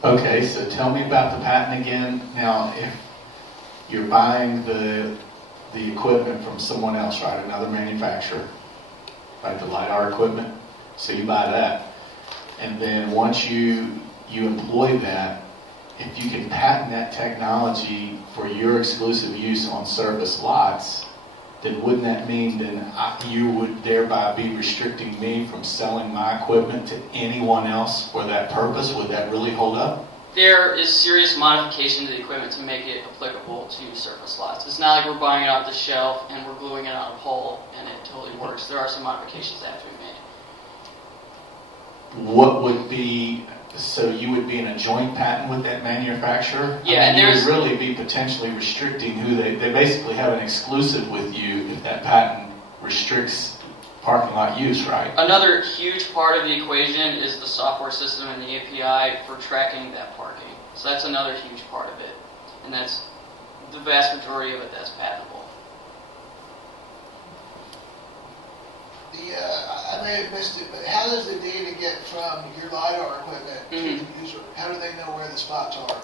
Okay, so tell me about the patent again. Now, if you're buying the equipment from someone else, right, another manufacturer, like the LiDAR equipment, so you buy that, and then once you employ that, if you can patent that technology for your exclusive use on service lots, then wouldn't that mean then you would thereby be restricting me from selling my equipment to anyone else for that purpose? Would that really hold up? There is serious modification to the equipment to make it applicable to surface lots. It's not like we're buying it off the shelf and we're gluing it on a pole and it totally works. There are some modifications that have to be made. What would be, so you would be in a joint patent with that manufacturer? Yeah, and you would really be potentially restricting who they basically have an exclusive with you if that patent restricts parking lot use, right? Another huge part of the equation is the software system and the API for tracking that parking. So that's another huge part of it. And that's the vast majority of it that's patentable. I may have missed it, but how does the data get from your LiDAR equipment to the user? How do they know where the spots are?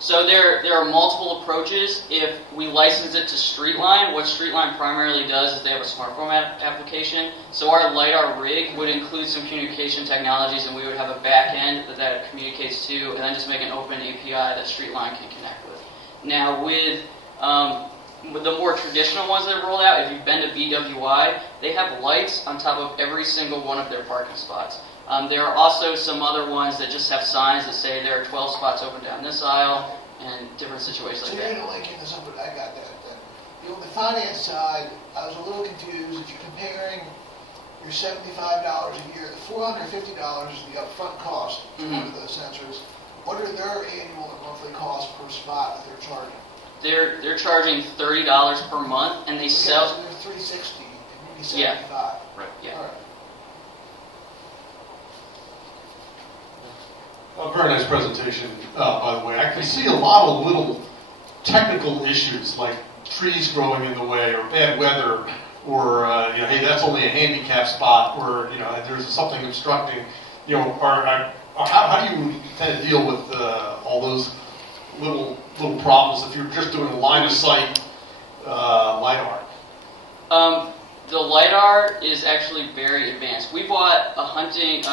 So there are multiple approaches. If we license it to Streetline, what Streetline primarily does is they have a smartphone application. So our LiDAR rig would include some communication technologies, and we would have a back end that it communicates to, and then just make an open API that Streetline can connect with. Now with the more traditional ones that are rolled out, if you've been to BWI, they have lights on top of every single one of their parking spots. There are also some other ones that just have signs that say there are 12 spots open down this aisle and different situations So like you're that. linking this up, but I got that then. On the finance side, I was a little confused. If you're comparing your $75 a year, the $450 is the upfront cost for one of those sensors. What are their annual and monthly costs per spot that they're charging? They're charging $30 per month, and they sell. So they're $360 and maybe $75. Right. Yeah. All right. A very nice presentation, by the way. I can see a lot of little technical issues like trees growing in the way or bad weather or, hey, that's only a handicap spot or, there's something obstructing. How do you kind of deal with all those little problems if you're just doing a line of sight LiDAR? The LiDAR is actually very advanced. We bought a hunting,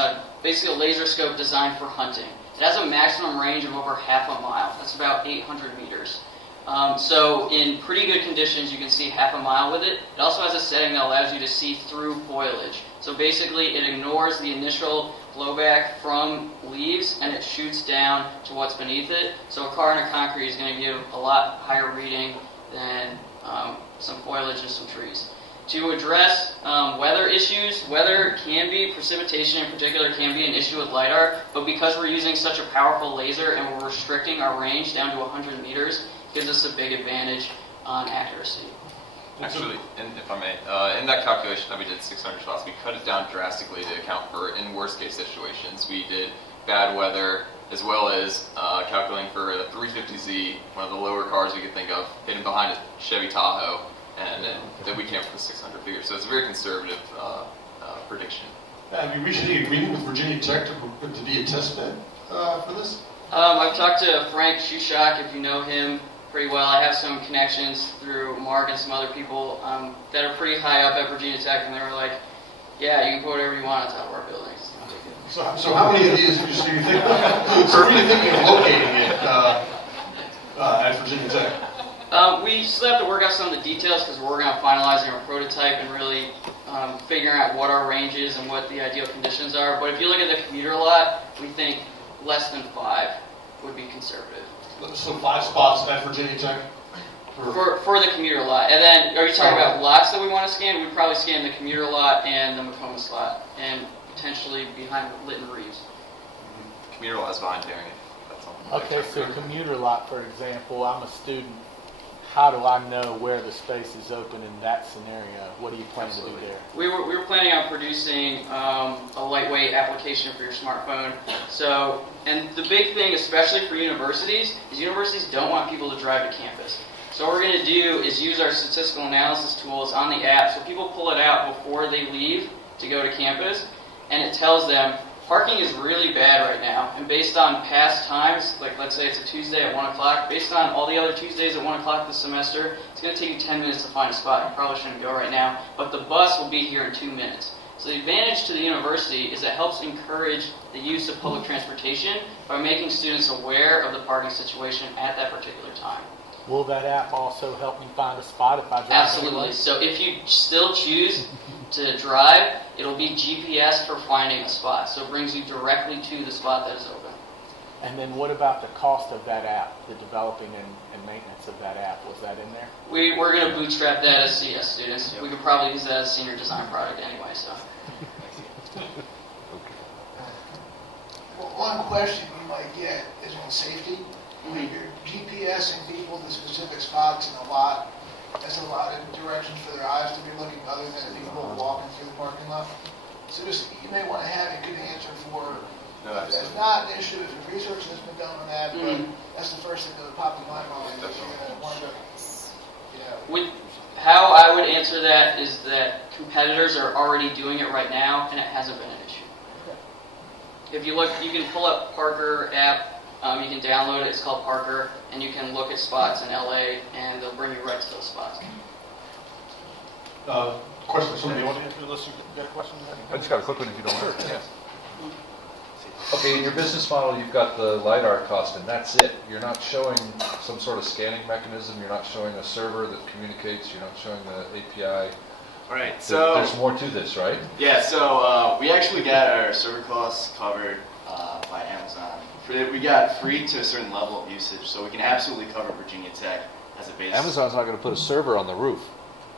basically a laser scope designed for hunting. It has a maximum range of over half a mile. That's about 800 meters. So in pretty good conditions, you can see half a mile with it. It also has a setting that allows you to see through foliage. So basically, it ignores the initial blowback from leaves, and it shoots down to what's beneath it. So a car under concrete is going to give a lot higher reading than some foliage and some trees. To address weather issues, weather can be, precipitation in particular, can be an issue with LiDAR, but because we're using such a powerful laser and we're restricting our range down to 100 meters, it gives us a big advantage on accuracy. Actually, if I may, in that calculation that we did 600 spots, we cut it down drastically to account for in worst case situations. We did bad weather as well as calculating for the 350Z, one of the lower cars we could think of, hidden behind a Chevy Tahoe, and then we came up with the 600 figure. So it's a very conservative prediction. Have you reached any agreement with Virginia Tech to be a test bed for this? I've talked to Frank Shushak, if you know him pretty well. I have some connections through Mark and some other people that are pretty high up at Virginia Tech, and they were like, yeah, you can put whatever you want on top of our buildings. So how many of these are you thinking of locating it at Virginia Tech? We still have to work out some of the details because we're working on finalizing our prototype and really figuring out what our range is and what the ideal conditions are. But if you look at the commuter lot, we think less than 5 would be conservative. So 5 spots at Virginia Tech? For the commuter lot. And then, are you talking about lots that we want to scan? We'd probably scan the commuter lot and the McComas lot, and potentially behind Litton Reeves. Commuter lot is behind Darien. That's all. Okay, so commuter lot, for example, I'm a student. How do I know where the space is open in that scenario? What do you plan to do there? We were planning on producing a lightweight application for your smartphone. So, and the big thing, especially for universities, is universities don't want people to drive to campus. So what we're going to do is use our statistical analysis tools on the app so people pull it out before they leave to go to campus, and it tells them parking is really bad right now. And based on past times, like let's say it's a Tuesday at 1 o'clock, based on all the other Tuesdays at 1 o'clock this semester, it's going to take you 10 minutes to find a spot. You probably shouldn't go right now, but the bus will be here in 2 minutes. So the advantage to the university is it helps encourage the use of public transportation by making students aware of the parking situation at that particular time. Will that app also help me find a spot if I drive? Absolutely. Anyway? So if you still choose to drive, it'll be GPS for finding a spot. So it brings you directly to the spot that is open. And then what about the cost of that app, the developing and maintenance of that app? Was that in there? We're going to bootstrap that as CS students. We could probably use that as a senior design product anyway. So. Well, one question you might get is on safety. When you're GPSing people to specific spots in a lot, that's a lot of directions for their eyes to be looking other than people walking through the parking lot. So just, you may want to have a good answer for, that's not an issue if research has been done on that, but that's the first thing that would pop in my mind. That you're going to wonder, How I would answer that is that competitors are already doing it right now, and it hasn't been an issue. If you look, you can pull up Parker app. You can download it. It's called Parker, and you can look at spots in LA, and they'll bring you right to those spots. Question for somebody. You want to answer unless you got a question? I just got a quick one if you don't mind. Yes. Okay, in your business model, you've got the LiDAR cost, and that's it. You're not showing some sort of scanning mechanism. You're not showing a server that communicates. You're not showing the API. All right, so there's more to this, right? Yeah, so we actually got our server costs covered by Amazon. We got free to a certain level of usage, so we can absolutely cover Virginia Tech as a base. Amazon's not going to put a server on the roof.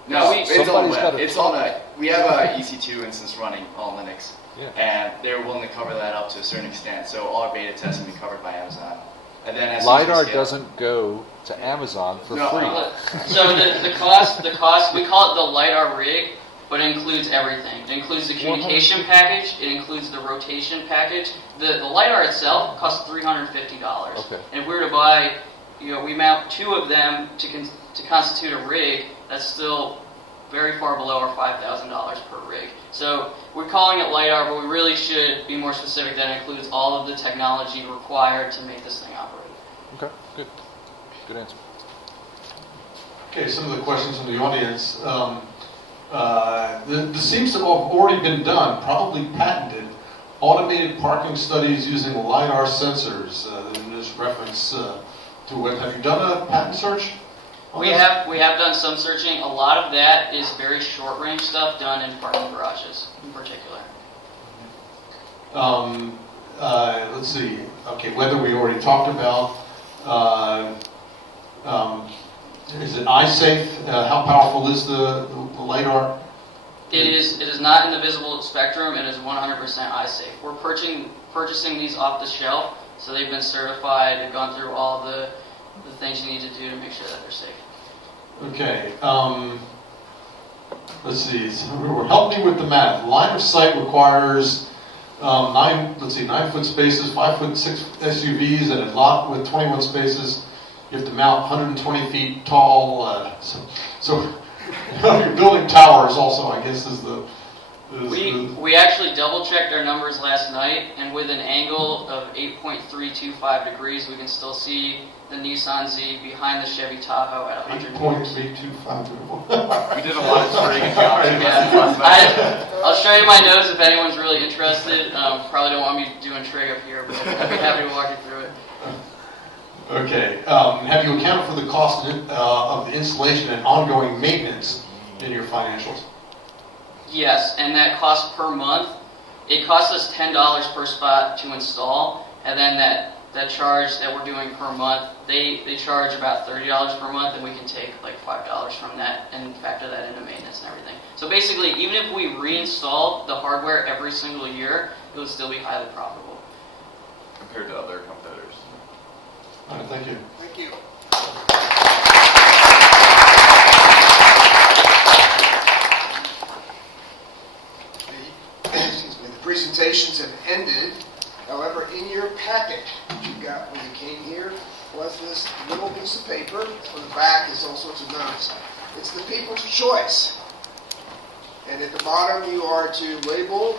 No, it's on web. It's on we have a EC2 instance running on Linux, yeah. And they're willing to cover that up to a certain extent. So all our beta tests can be covered by Amazon. And then as LiDAR doesn't go to Amazon for free. So the cost, we call it the LiDAR rig, but it includes everything. It includes the communication package. It includes the rotation package. The LiDAR itself costs $350. Okay. And if we were to buy, we mount 2 of them to constitute a rig, that's still very far below our $5,000 per rig. So we're calling it LiDAR, but we really should be more specific that it includes all of the technology required to make this thing operate. Okay, good. Good answer. Okay, some of the questions from the audience. This seems to have already been done, probably patented. Automated parking studies using LiDAR sensors. There's reference to what. Have you done a patent search? We have done some searching. A lot of that is very short range stuff done in parking garages in particular. Let's see. Okay, weather we already talked about. Is it eye-safe? How powerful is the LiDAR? It is not in the visible spectrum. It is 100% eye safe. We're purchasing these off the shelf, so they've been certified. They've gone through all the things you need to do to make sure that they're safe. Okay. let's see, help me with the math. Line of sight requires 9-foot spaces, 5'6" SUVs, and a lot with 21 spaces. You have to mount 120 feet tall. So you're building towers also, I guess, is the... We actually double-checked our numbers last night, and with an angle of 8.325 degrees, we can still see the Nissan Z behind the Chevy Tahoe at 100 meters. 8.325. We did a lot of trig and geometry. I'll show you my notes if anyone's really interested. Probably don't want me doing trig up here, but I'd be happy to walk you through it. Okay. Have you accounted for the cost of the installation and ongoing maintenance in your financials? Yes, and that cost per month. It costs us $10 per spot to install, and then that charge that we're doing per month, they charge about $30 per month, and we can take like $5 from that and factor that into maintenance and everything. So basically, even if we reinstalled the hardware every single year, it would still be highly profitable. Compared to other competitors. All right, thank you. Thank you. The presentations have ended. However, in your packet that you got when you came here was this little piece of paper. On the back is all sorts of notes. It's the people's choice. And at the bottom you are to label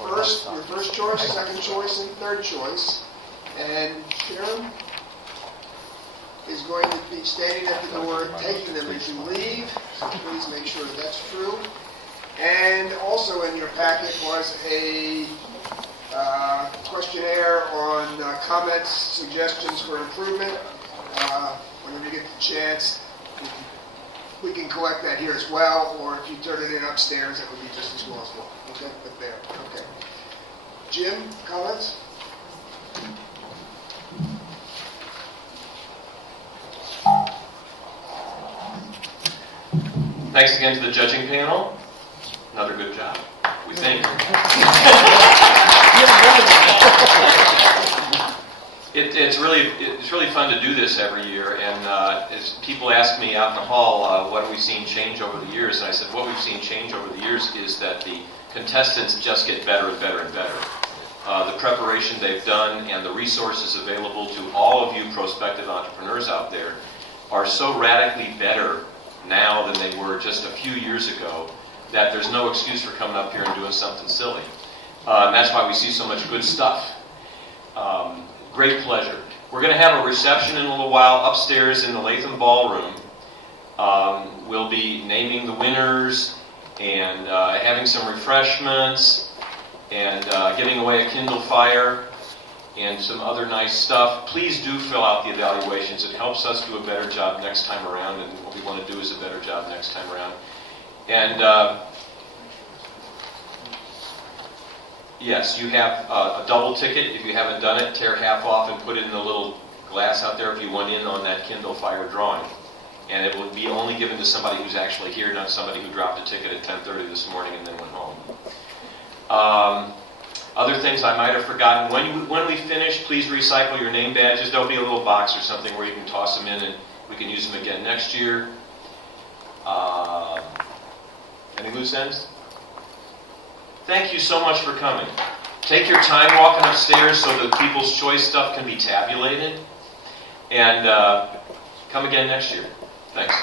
your first choice, second choice, and third choice. And Karen is going to be standing at the door taking them as you leave. So please make sure that that's true. And also in your packet was a questionnaire on comments, suggestions for improvement. Whenever you get the chance, we can collect that here as well, or if you turn it in upstairs, that would be just as well as well. Okay, but there. Okay. Jim, comments? Thanks again to the judging panel. Another good job, we think. It's really fun to do this every year, and as people ask me out in the hall, what have we seen change over the years? And I said, what we've seen change over the years is that the contestants just get better and better and better. The preparation they've done and the resources available to all of you prospective entrepreneurs out there are so radically better now than they were just a few years ago that there's no excuse for coming up here and doing something silly. And that's why we see so much good stuff. Great pleasure. We're going to have a reception in a little while upstairs in the Latham Ballroom. We'll be naming the winners and having some refreshments and giving away a Kindle Fire and some other nice stuff. Please do fill out the evaluations. It helps us do a better job next time around, and what we want to do is a better job next time around. And yes, you have a double ticket. If you haven't done it, tear half off and put it in the little glass out there if you went in on that Kindle Fire drawing. And it will be only given to somebody who's actually here, not somebody who dropped a ticket at 10:30 this morning and then went home. Other things I might have forgotten. When we finish, please recycle your name badges. There'll be a little box or something where you can toss them in and we can use them again next year. Any loose ends? Thank you so much for coming. Take your time walking upstairs so the People's Choice stuff can be tabulated. And come again next year. Thanks.